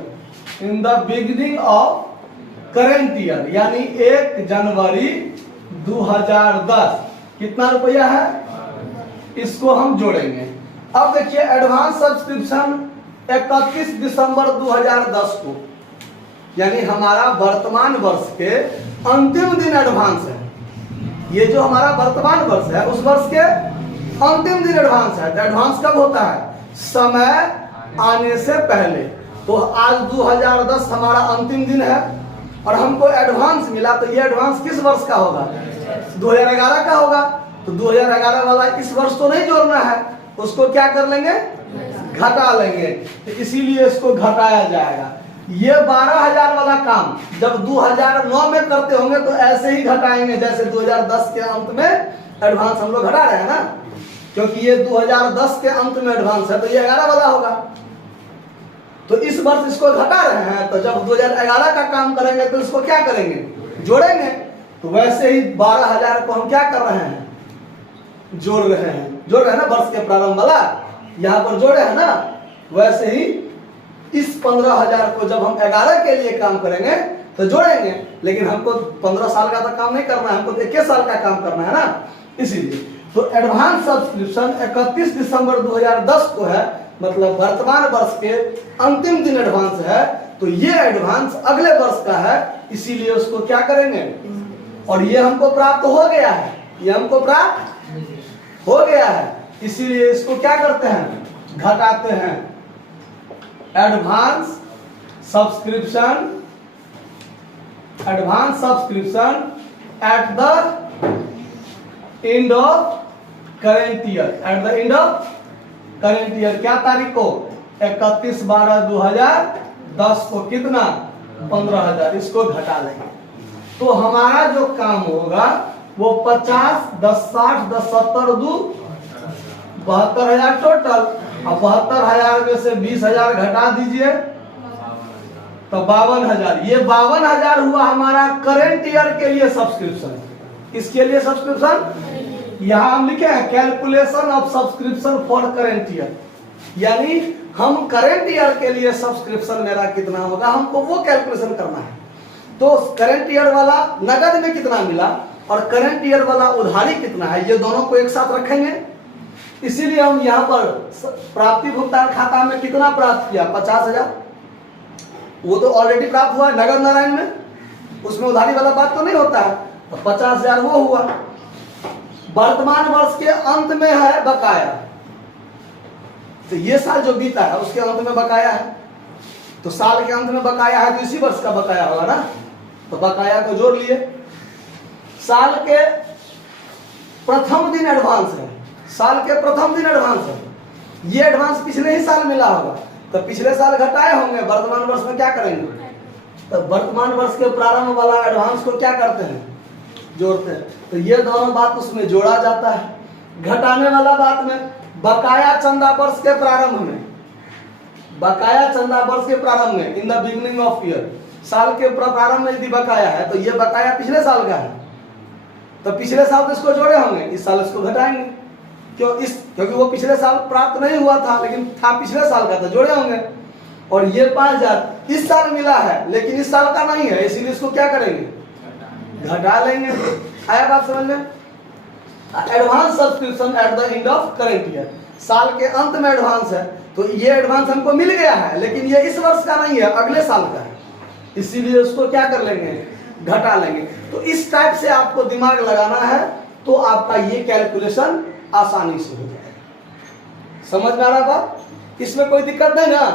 in the beginning of current year, यानी 1 जनवरी 2010। कितना रुपया है? इसको हम जोड़ेंगे। अब देखिए एडवांस सब्सक्रिप्शन 31 दिसंबर 2010 को, यानी हमारा वर्तमान वर्ष के अंतिम दिन एडवांस है। ये जो हमारा वर्तमान वर्ष है, उस वर्ष के अंतिम दिन एडवांस है। तो एडवांस कब होता है? समय आने से पहले। तो आज 2010 हमारा अंतिम दिन है और हमको एडवांस मिला, तो ये एडवांस किस वर्ष का होगा? 2011 का होगा। तो 2011 वाला इस वर्ष तो नहीं जोड़ना है, उसको क्या कर लेंगे? घटा लेंगे। तो इसीलिए इसको घटाया जाएगा। ये 12,000 वाला काम जब 2009 में करते होंगे तो ऐसे ही घटाएंगे, जैसे 2010 के अंत में एडवांस हम लोग घटा रहे हैं ना, क्योंकि ये 2010 के अंत में एडवांस है, तो ये 11 वाला होगा। तो इस वर्ष इसको घटा रहे हैं, तो जब 2011 का काम करेंगे तो इसको क्या करेंगे? जोड़ेंगे। तो वैसे ही 12,000 को हम क्या कर रहे हैं? जोड़ रहे हैं। जोड़ रहे हैं ना, वर्ष के प्रारंभ वाला यहाँ पर जोड़े हैं ना। वैसे ही इस 15,000 को जब हम 11 के लिए काम करेंगे तो जोड़ेंगे, लेकिन हमको 15 साल का तो काम नहीं करना है, हमको 21 साल का काम करना है ना, इसीलिए। तो एडवांस सब्सक्रिप्शन 31 दिसंबर 2010 को है, मतलब वर्तमान वर्ष के अंतिम दिन एडवांस है। तो ये एडवांस अगले वर्ष का है, इसीलिए उसको क्या करेंगे? और ये हमको प्राप्त हो गया है, ये हमको प्राप्त हो गया है, इसीलिए इसको क्या करते हैं? घटाते हैं। Advance subscription at the end of current year, at the end of current year. क्या तारीख को? 31/12/2010 को। कितना? 15,000। इसको घटा लेंगे तो हमारा जो काम होगा वो 50, 10, 60, 10, 70, 2 72,000 टोटल। अब 72,000 में से 20,000 घटा दीजिए तो 52,000। ये 52,000 हुआ हमारा करेंट ईयर के लिए सब्सक्रिप्शन। किसके लिए सब्सक्रिप्शन? यहाँ हम लिखे हैं calculation of subscription for current year, यानी हम करेंट ईयर के लिए सब्सक्रिप्शन मेरा कितना होगा, हमको वो कैलकुलेशन करना है। तो करेंट ईयर वाला नगद में कितना मिला और करेंट ईयर वाला उधारी कितना है, ये दोनों को एक साथ रखेंगे। इसीलिए हम यहाँ पर प्राप्ति भुगतान खाता में कितना प्राप्त किया? 50,000। वो तो ऑलरेडी प्राप्त हुआ है नगद नारायण में, उसमें उधारी वाला बात तो नहीं होता है। तो 50,000 वो हुआ। वर्तमान वर्ष के अंत में है बकाया, तो ये साल जो बीता है उसके अंत में बकाया है। तो साल के अंत में बकाया है तो इसी वर्ष का बकाया होगा ना, तो बकाया को जोड़ लिए। साल के प्रथम दिन एडवांस है, साल के प्रथम दिन एडवांस है। ये एडवांस पिछले ही साल मिला होगा, तो पिछले साल घटाए होंगे, वर्तमान वर्ष में क्या करेंगे? तो वर्तमान वर्ष के प्रारंभ वाला एडवांस को क्या करते हैं? जोड़ते हैं। तो ये दोनों बात उसमें जोड़ा जाता है। घटाने वाला बात में बकाया चंदा वर्ष के प्रारंभ में, बकाया चंदा वर्ष के प्रारंभ में, in the beginning of year, साल के प्रारंभ में यदि बकाया है तो ये बकाया पिछले साल का है, तो पिछले साल तो इसको जोड़े होंगे, इस साल इसको घटाएंगे। क्योंकि वो पिछले साल प्राप्त नहीं हुआ था, लेकिन था पिछले साल का, तो जोड़े होंगे। और ये 5,000 इस साल मिला है लेकिन इस साल का नहीं है, इसीलिए इसको क्या करेंगे? घटा लेंगे। आया बात समझ में? Advance subscription at the end of current year, साल के अंत में एडवांस है, तो ये एडवांस हमको मिल गया है, लेकिन ये इस वर्ष का नहीं है, अगले साल का है, इसीलिए उसको क्या कर लेंगे? घटा लेंगे। तो इस टाइप से आपको दिमाग लगाना है, तो आपका ये कैलकुलेशन आसानी से हो जाएगा। समझ में आ रहा बात? इसमें कोई दिक्कत नहीं ना?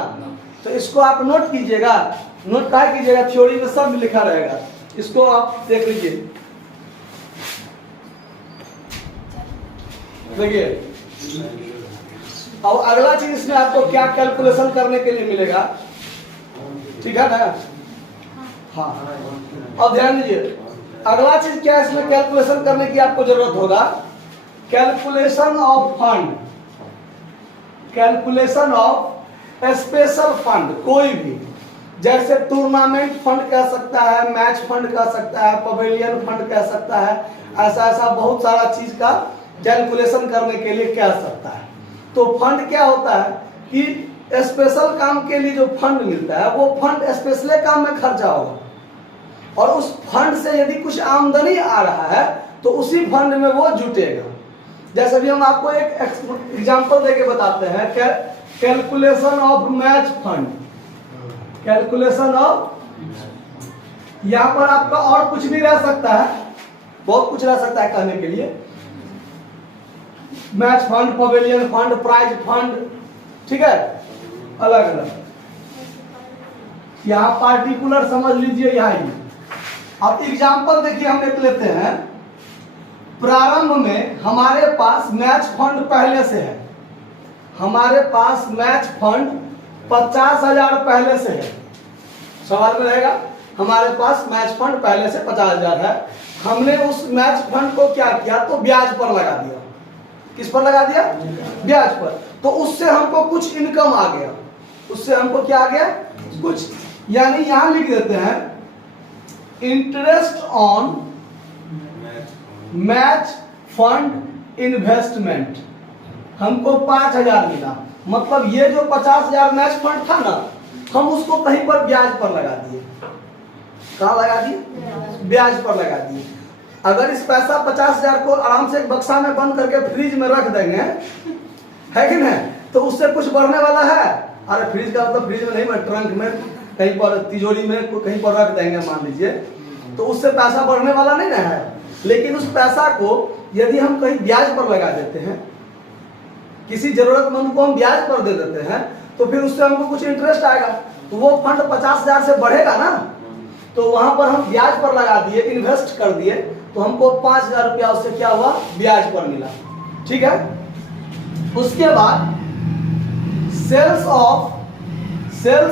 तो इसको आप नोट कीजिएगा। नोट क्या कीजिएगा, थ्योरी में सब लिखा रहेगा, इसको आप देख लीजिए। देखिए, और अगला चीज इसमें आपको क्या कैलकुलेशन करने के लिए मिलेगा, ठीक है ना? हाँ, अब ध्यान दीजिए, अगला चीज क्या है इसमें कैलकुलेशन करने की आपको जरूरत होगा, calculation of fund. Calculation of special fund, कोई भी, जैसे टूर्नामेंट फंड कह सकता है, मैच फंड कह सकता है, पवेलियन फंड कह सकता है, ऐसा ऐसा बहुत सारा चीज का कैलकुलेशन करने के लिए कह सकता है। तो फंड क्या होता है कि स्पेशल काम के लिए जो फंड मिलता है वो फंड स्पेशल काम में खर्चा होगा, और उस फंड से यदि कुछ आमदनी आ रहा है तो उसी फंड में वो जुटेगा। जैसे भी हम आपको एक एग्जांपल देके बताते हैं, calculation of match fund. Calculation of, यहां पर आपका और कुछ भी रह सकता है, बहुत कुछ रह सकता है कहने के लिए, match fund, pavilion fund, prize fund, ठीक है, अलग अलग। यहां पार्टिकुलर समझ लीजिए यहां ही। अब एग्जांपल देखिए, हम एक लेते हैं, प्रारंभ में हमारे पास मैच फंड पहले से है, हमारे पास मैच फंड 50,000 पहले से है। सवाल में रहेगा, हमारे पास मैच फंड पहले से 50,000 है, हमने उस मैच फंड को क्या किया, तो ब्याज पर लगा दिया। किस पर लगा दिया? ब्याज पर। तो उससे हमको कुछ इनकम आ गया, उससे हमको क्या आ गया, कुछ, यानी यहां लिख देते हैं interest on match fund investment, हमको 5,000 मिला। मतलब ये जो 50,000 मैच फंड था ना, हम उसको कहीं पर ब्याज पर लगा दिए। कहाँ लगा दिए? ब्याज पर लगा दिए। अगर इस पैसा 50,000 को आराम से एक बक्सा में बंद करके फ्रिज में रख देंगे, है कि नहीं, तो उससे कुछ बढ़ने वाला है? अरे फ्रिज का मतलब फ्रिज में नहीं, मैं ट्रंक में कहीं पर, तिजोरी में कहीं पर रख देंगे मान लीजिए, तो उससे पैसा बढ़ने वाला नहीं ना है। लेकिन उस पैसा को यदि हम कहीं ब्याज पर लगा देते हैं, किसी जरूरतमंद को हम ब्याज पर दे देते हैं, तो फिर उससे हमको कुछ इंटरेस्ट आएगा, तो वो फंड 50,000 से बढ़ेगा ना। तो वहां पर हम ब्याज पर लगा दिए, इन्वेस्ट कर दिए, तो हमको 5,000 रुपया उससे क्या हुआ, ब्याज पर मिला। ठीक है, उसके बाद sales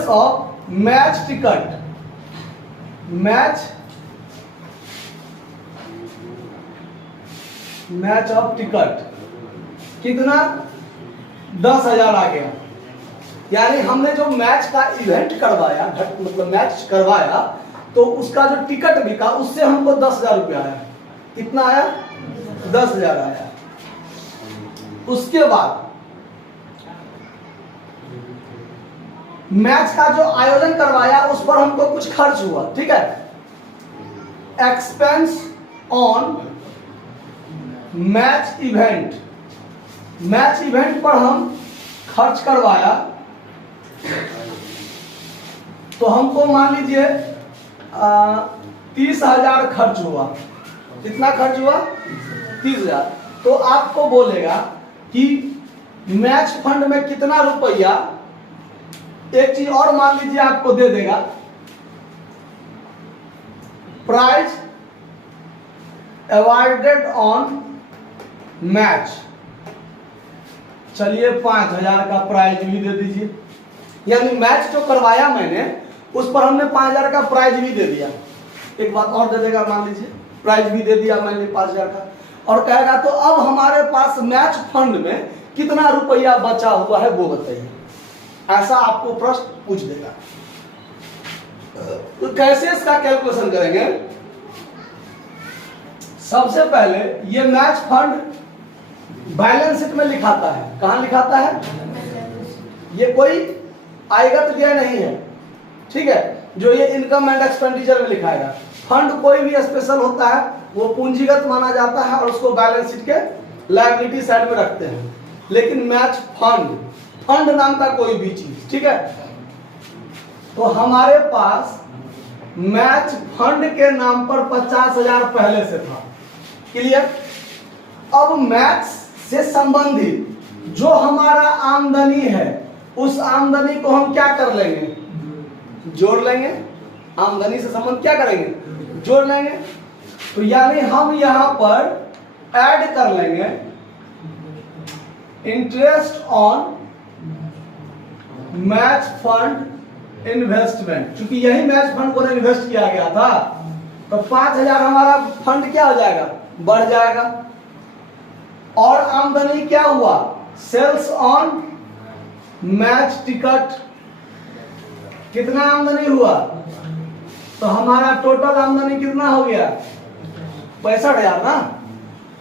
of match ticket, match of ticket कितना, 10,000 आ गया। यानी हमने जो मैच का इवेंट करवाया, मतलब मैच करवाया, तो उसका जो टिकट बिका उससे हमको 10,000 रुपया आया। कितना आया? 10,000 आया। उसके बाद मैच का जो आयोजन करवाया उस पर हमको कुछ खर्च हुआ, ठीक है, expense on match event, match event पर हम खर्च करवाया, तो हमको मान लीजिए 30,000 खर्च हुआ। कितना खर्च हुआ? 30,000। तो आपको बोलेगा कि मैच फंड में कितना रुपया, एक चीज और मान लीजिए आपको दे देगा, प्राइज अवॉर्डेड ऑन मैच, चलिए 5,000 का प्राइज भी दे दीजिए। यानी मैच जो करवाया मैंने उस पर हमने 5,000 का प्राइज भी दे दिया। एक बात और दे देगा, मान लीजिए प्राइज भी दे दिया मैंने 5,000 का, और कहेगा तो अब हमारे पास मैच फंड में कितना रुपया बचा हुआ है वो बताइए। ऐसा आपको प्रश्न पूछ देगा। तो कैसे इसका कैलकुलेशन करेंगे? सबसे पहले ये मैच फंड बैलेंस शीट में लिखाता है। कहां लिखाता है? ये कोई आयगत व्यय नहीं है, ठीक है, जो ये इनकम एंड एक्सपेंडिचर में लिखाएगा। फंड कोई भी स्पेशल होता है वो पूंजीगत माना जाता है और उसको बैलेंस शीट के लायबिलिटी साइड में रखते हैं। लेकिन मैच फंड नाम का कोई भी चीज, ठीक है, तो हमारे पास मैच फंड के नाम पर 50,000 पहले से था। क्लियर? अब मैच से संबंधित जो हमारा आमदनी है उस आमदनी को हम क्या कर लेंगे? जोड़ लेंगे। आमदनी से संबंध क्या करेंगे? जोड़ लेंगे। तो यानी हम यहां पर ऐड कर लेंगे interest on match fund investment. क्योंकि यही मैच फंड को इन्वेस्ट किया गया था, तो 5,000 हमारा फंड क्या हो जाएगा? बढ़ जाएगा। और आमदनी क्या हुआ? Sales on match ticket. कितना आमदनी हुआ? तो हमारा टोटल आमदनी कितना हो गया? 65,000 ना।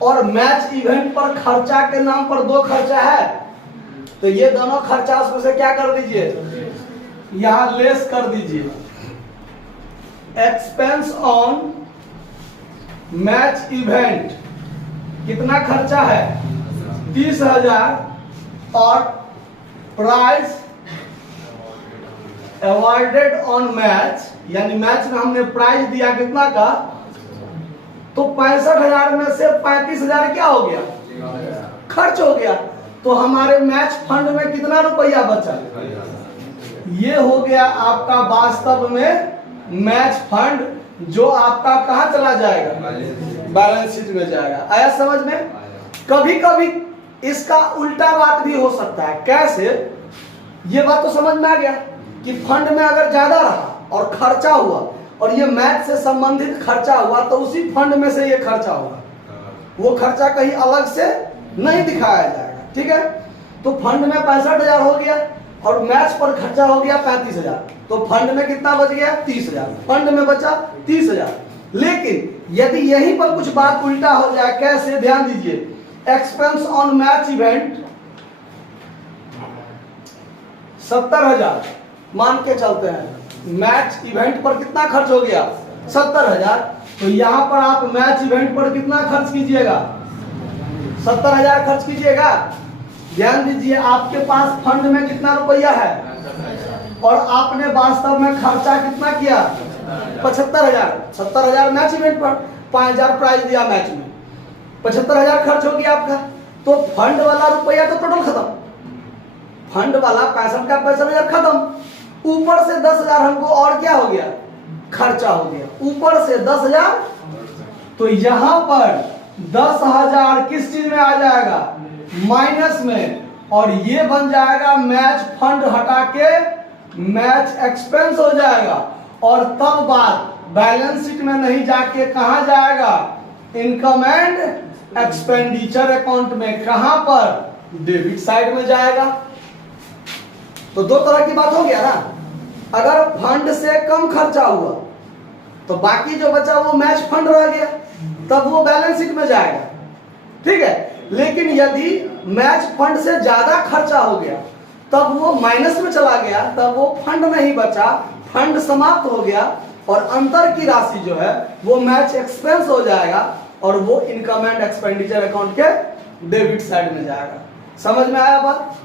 और मैच इवेंट पर खर्चा के नाम पर 2 खर्चा है, तो ये दोनों खर्चा उसमें से क्या कर दीजिए? यहां लेस कर दीजिए। एक्सपेंस ऑन मैच इवेंट कितना खर्चा है? 30,000। और प्राइस अवॉर्डेड ऑन मैच, यानी मैच में हमने प्राइस दिया कितना का? तो 65,000 में से 35,000 क्या हो गया? खर्च हो गया। तो हमारे मैच फंड में कितना रुपया बचा? ये हो गया आपका वास्तव में मैच फंड, जो आपका कहां चला जाएगा? बैलेंस शीट में जाएगा। आया समझ में? कभी कभी इसका उल्टा बात भी हो सकता है। कैसे? ये बात तो समझ में आ गया कि फंड में अगर ज्यादा रहा और खर्चा हुआ और ये मैच से संबंधित खर्चा हुआ, तो उसी फंड में से ये खर्चा होगा, वो खर्चा कहीं अलग से नहीं दिखाया जाएगा। ठीक है? तो फंड में 65,000 हो गया और मैच पर खर्चा हो गया 35,000, तो फंड में कितना बच गया? 30,000। फंड में बचा 30,000। लेकिन यदि यहीं पर कुछ बात उल्टा हो जाए, कैसे? ध्यान दीजिए। एक्सपेंस ऑन मैच इवेंट 70,000 मान के चलते हैं। मैच इवेंट पर कितना खर्च हो गया? 70,000। तो यहां पर आप मैच इवेंट पर कितना खर्च कीजिएगा? 70,000 खर्च कीजिएगा। ध्यान दीजिए, आपके पास फंड में कितना रुपया है और आपने वास्तव में खर्चा कितना किया? 75,000। 70,000 मैच इवेंट पर, 5,000 प्राइस दिया मैच में, 75,000 खर्च हो गया आपका। तो फंड वाला रुपया तो टोटल खत्म। फंड वाला 65 का 65,000 खत्म। ऊपर से 10,000 हमको और क्या हो गया? खर्चा हो गया। ऊपर से 10,000। तो यहां पर 10,000 किस चीज में आ जाएगा? माइनस में। और ये बन जाएगा मैच फंड हटा के मैच एक्सपेंस हो जाएगा। और तब बात बैलेंस शीट में नहीं जाके कहां जाएगा? इनकम एंड एक्सपेंडिचर अकाउंट में। कहां पर? डेबिट साइड में जाएगा। तो 2 तरह की बात हो गया ना। अगर फंड से कम खर्चा हुआ तो बाकी जो बचा वो मैच फंड रह गया, तब वो बैलेंस शीट में जाएगा। ठीक है? लेकिन यदि मैच फंड से ज्यादा खर्चा हो गया तब वो माइनस में चला गया, तब वो फंड नहीं बचा, फंड समाप्त हो गया और अंतर की राशि जो है वो मैच एक्सपेंस हो जाएगा और वो इनकम एंड एक्सपेंडिचर अकाउंट के डेबिट साइड में जाएगा। समझ में आया बात?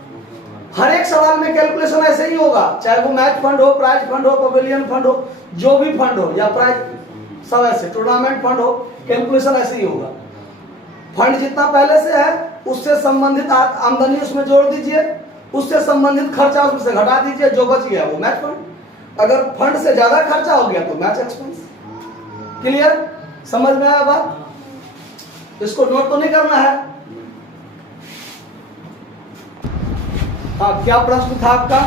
हर एक सवाल में कैलकुलेशन ऐसे ही होगा, चाहे वो मैच फंड हो, प्राइज फंड हो, पवेलियन फंड हो, जो भी फंड हो, या प्राइज सब ऐसे, टूर्नामेंट फंड हो, कैलकुलेशन ऐसे ही होगा। फंड जितना पहले से है उससे संबंधित आमदनी उसमें जोड़ दीजिए, उससे संबंधित खर्चा उसमें से घटा दीजिए, जो बच गया वो मैच फंड। अगर फंड से ज्यादा खर्चा हो गया तो मैच एक्सपेंस। क्लियर? समझ में आया बात? इसको नोट तो नहीं करना है। हाँ, क्या प्रश्न था आपका?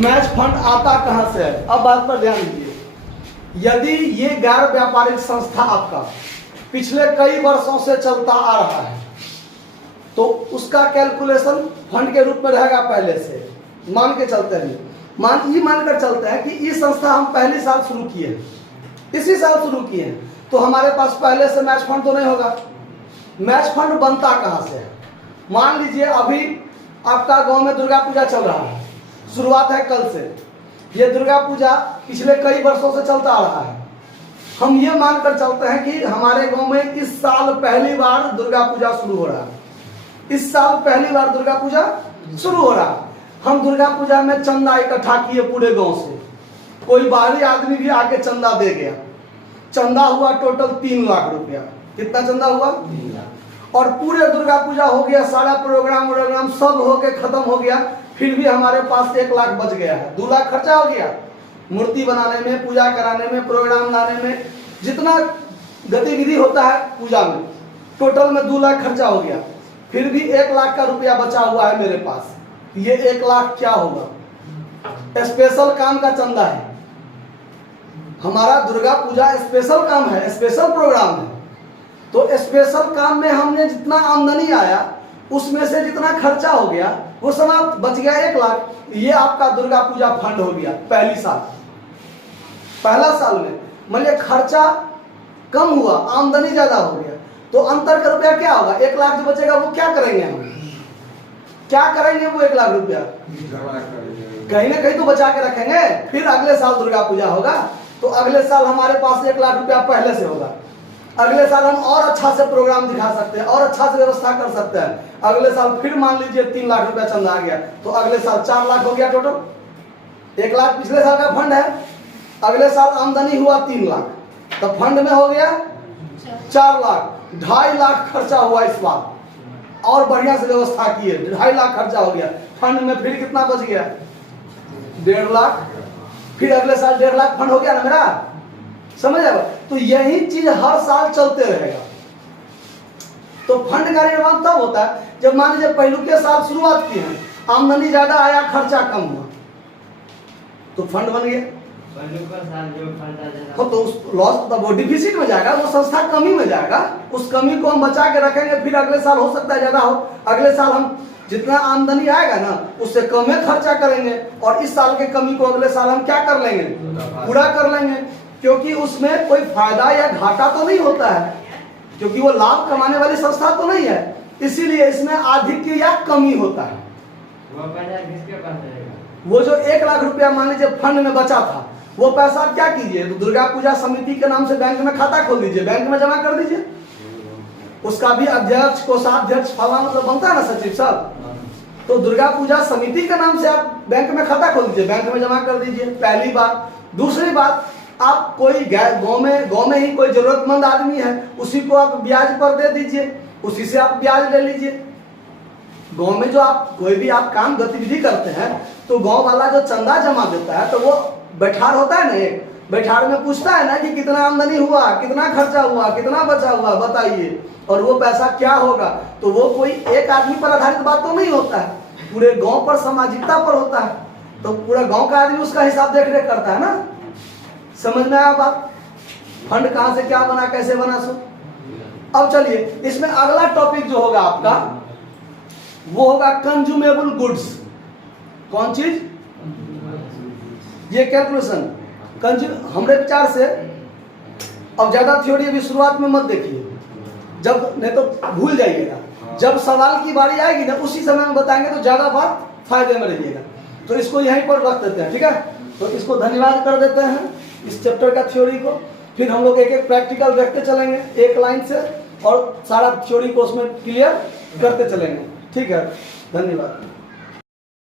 मैच फंड आता कहां से है? अब बात पर ध्यान दीजिए। यदि ये गैर व्यापारिक संस्था आपका पिछले कई वर्षों से चलता आ रहा है तो उसका कैलकुलेशन फंड के रूप में रहेगा पहले से। मान के चलते हैं, मानकर चलते हैं कि ये संस्था हम पहले साल शुरू किए, इसी साल शुरू किए हैं, तो हमारे पास पहले से मैच फंड तो नहीं होगा। मैच फंड बनता कहां से है? मान लीजिए अभी आपका गांव में दुर्गा पूजा चल रहा है, शुरुआत है कल से। ये दुर्गा पूजा पिछले कई वर्षों से चलता आ रहा है। हम ये मानकर चलते हैं कि हमारे गांव में इस साल पहली बार दुर्गा पूजा शुरू हो रहा है। इस साल पहली बार दुर्गा पूजा शुरू हो रहा है। हम दुर्गा पूजा में चंदा इकट्ठा किए पूरे गांव से, कोई बाहरी आदमी भी आके चंदा दे गया, चंदा हुआ टोटल 3 लाख रुपया। कितना चंदा हुआ? 3 लाख। और पूरे दुर्गा पूजा हो गया, सारा प्रोग्राम सब हो के खत्म हो गया, फिर भी हमारे पास 1 लाख बच गया है। 2 लाख खर्चा हो गया मूर्ति बनाने में, पूजा कराने में, प्रोग्राम लाने में, जितना गतिविधि होता है पूजा में, टोटल में 2 लाख खर्चा हो गया, फिर भी 1 लाख का रुपया बचा हुआ है मेरे पास। ये 1 लाख क्या होगा? स्पेशल काम का चंदा है। हमारा दुर्गा पूजा स्पेशल काम है, स्पेशल प्रोग्राम है। तो स्पेशल काम में हमने जितना आमदनी आया उसमें से जितना खर्चा हो गया वो समाप्त, बच गया 1 लाख। ये आपका दुर्गा पूजा फंड हो गया पहला साल में। मतलब खर्चा कम हुआ, आमदनी ज्यादा हो गया, तो अंतर का रुपया क्या होगा? 1 लाख जो बचेगा वो क्या करेंगे हम? क्या करेंगे वो 1 लाख रुपया? कहीं ना कहीं तो बचा के रखेंगे। फिर अगले साल दुर्गा पूजा होगा तो अगले साल हमारे पास 1 लाख रुपया पहले से होगा। अगले साल हम और अच्छा से प्रोग्राम दिखा सकते हैं, और अच्छा से व्यवस्था कर सकते हैं। अगले साल फिर मान लीजिए 3 लाख रुपया चंदा आ गया, तो अगले साल 4 लाख हो गया टोटल। 1 लाख पिछले साल का फंड है, अगले साल आमदनी हुआ 3 लाख, तो फंड में हो गया 4 लाख। 2.5 लाख खर्चा हुआ इस बार, और बढ़िया से व्यवस्था की है, 2.5 लाख खर्चा हो गया फंड में। फिर कितना बच गया? 1.5 लाख। फिर अगले साल 1.5 लाख फंड हो गया ना मेरा, समझ आएगा? तो यही चीज हर साल चलते रहेगा। तो फंड का निर्माण तब होता है जब मान लीजिए पहलू के साल शुरुआत की है, आमदनी ज्यादा आया, खर्चा कम हुआ, तो फंड बन गया। तो उस लॉस, वो डिफिसिट में जाएगा, वो संस्था कमी में जाएगा। उस कमी को हम बचा के रखेंगे, फिर अगले साल हो सकता है ज्यादा हो। अगले साल हम जितना आमदनी आएगा ना उससे कम खर्चा करेंगे, और इस साल के कमी को अगले साल हम क्या कर लेंगे? पूरा कर लेंगे। क्योंकि उसमें कोई फायदा या घाटा तो नहीं होता है, क्योंकि वो लाभ कमाने वाली संस्था तो नहीं है, इसीलिए इसमें अधिक या कमी होता है। वो जो 1 लाख रुपया मान लीजिए फंड में बचा था, वो पैसा क्या कीजिए? तो दुर्गा पूजा समिति के नाम से बैंक में खाता खोल दीजिए, बैंक में जमा कर दीजिए। उसका भी अध्यक्ष, कोषाध्यक्ष, फला मतलब बनता है ना, सचिव सब। तो दुर्गा पूजा समिति के नाम से आप बैंक में खाता खोल दीजिए, बैंक में जमा कर दीजिए, पहली बात। दूसरी बात, आप कोई गांव में ही कोई जरूरतमंद आदमी है, उसी को आप ब्याज पर दे दीजिए, उसी से आप ब्याज ले लीजिए। गांव में जो आप कोई भी आप काम गतिविधि करते हैं, तो गांव वाला जो चंदा जमा देता है, तो वो बैठार होता है ना, एक बैठार में पूछता है ना कि कितना आमदनी हुआ, कितना खर्चा हुआ, कितना बचा हुआ, बताइए, और वो पैसा क्या होगा। तो वो कोई एक आदमी पर आधारित बात तो नहीं होता है, पूरे गांव पर, सामाजिकता पर होता है। तो पूरा गांव का आदमी उसका हिसाब देख रेख करता है ना। समझ में आया बात? फंड कहां से क्या बना, कैसे बना सो। अब चलिए इसमें अगला टॉपिक जो होगा आपका, वो होगा कंज्यूमेबल गुड्स। कौन चीज? ये कैलकुलेशन हमरे विचार से। अब ज्यादा थ्योरी अभी शुरुआत में मत देखिए, जब नहीं तो भूल जाइएगा। जब सवाल की बारी आएगी ना, उसी समय में बताएंगे तो ज्यादा बात फायदे में रहिएगा। तो इसको यहीं पर रख देते हैं, ठीक है? तो इसको धन्यवाद कर देते हैं इस चैप्टर का थ्योरी को। फिर हम लोग एक एक प्रैक्टिकल देखते चलेंगे एक लाइन से, और सारा थ्योरी को उसमें क्लियर करते चलेंगे। ठीक है, धन्यवाद।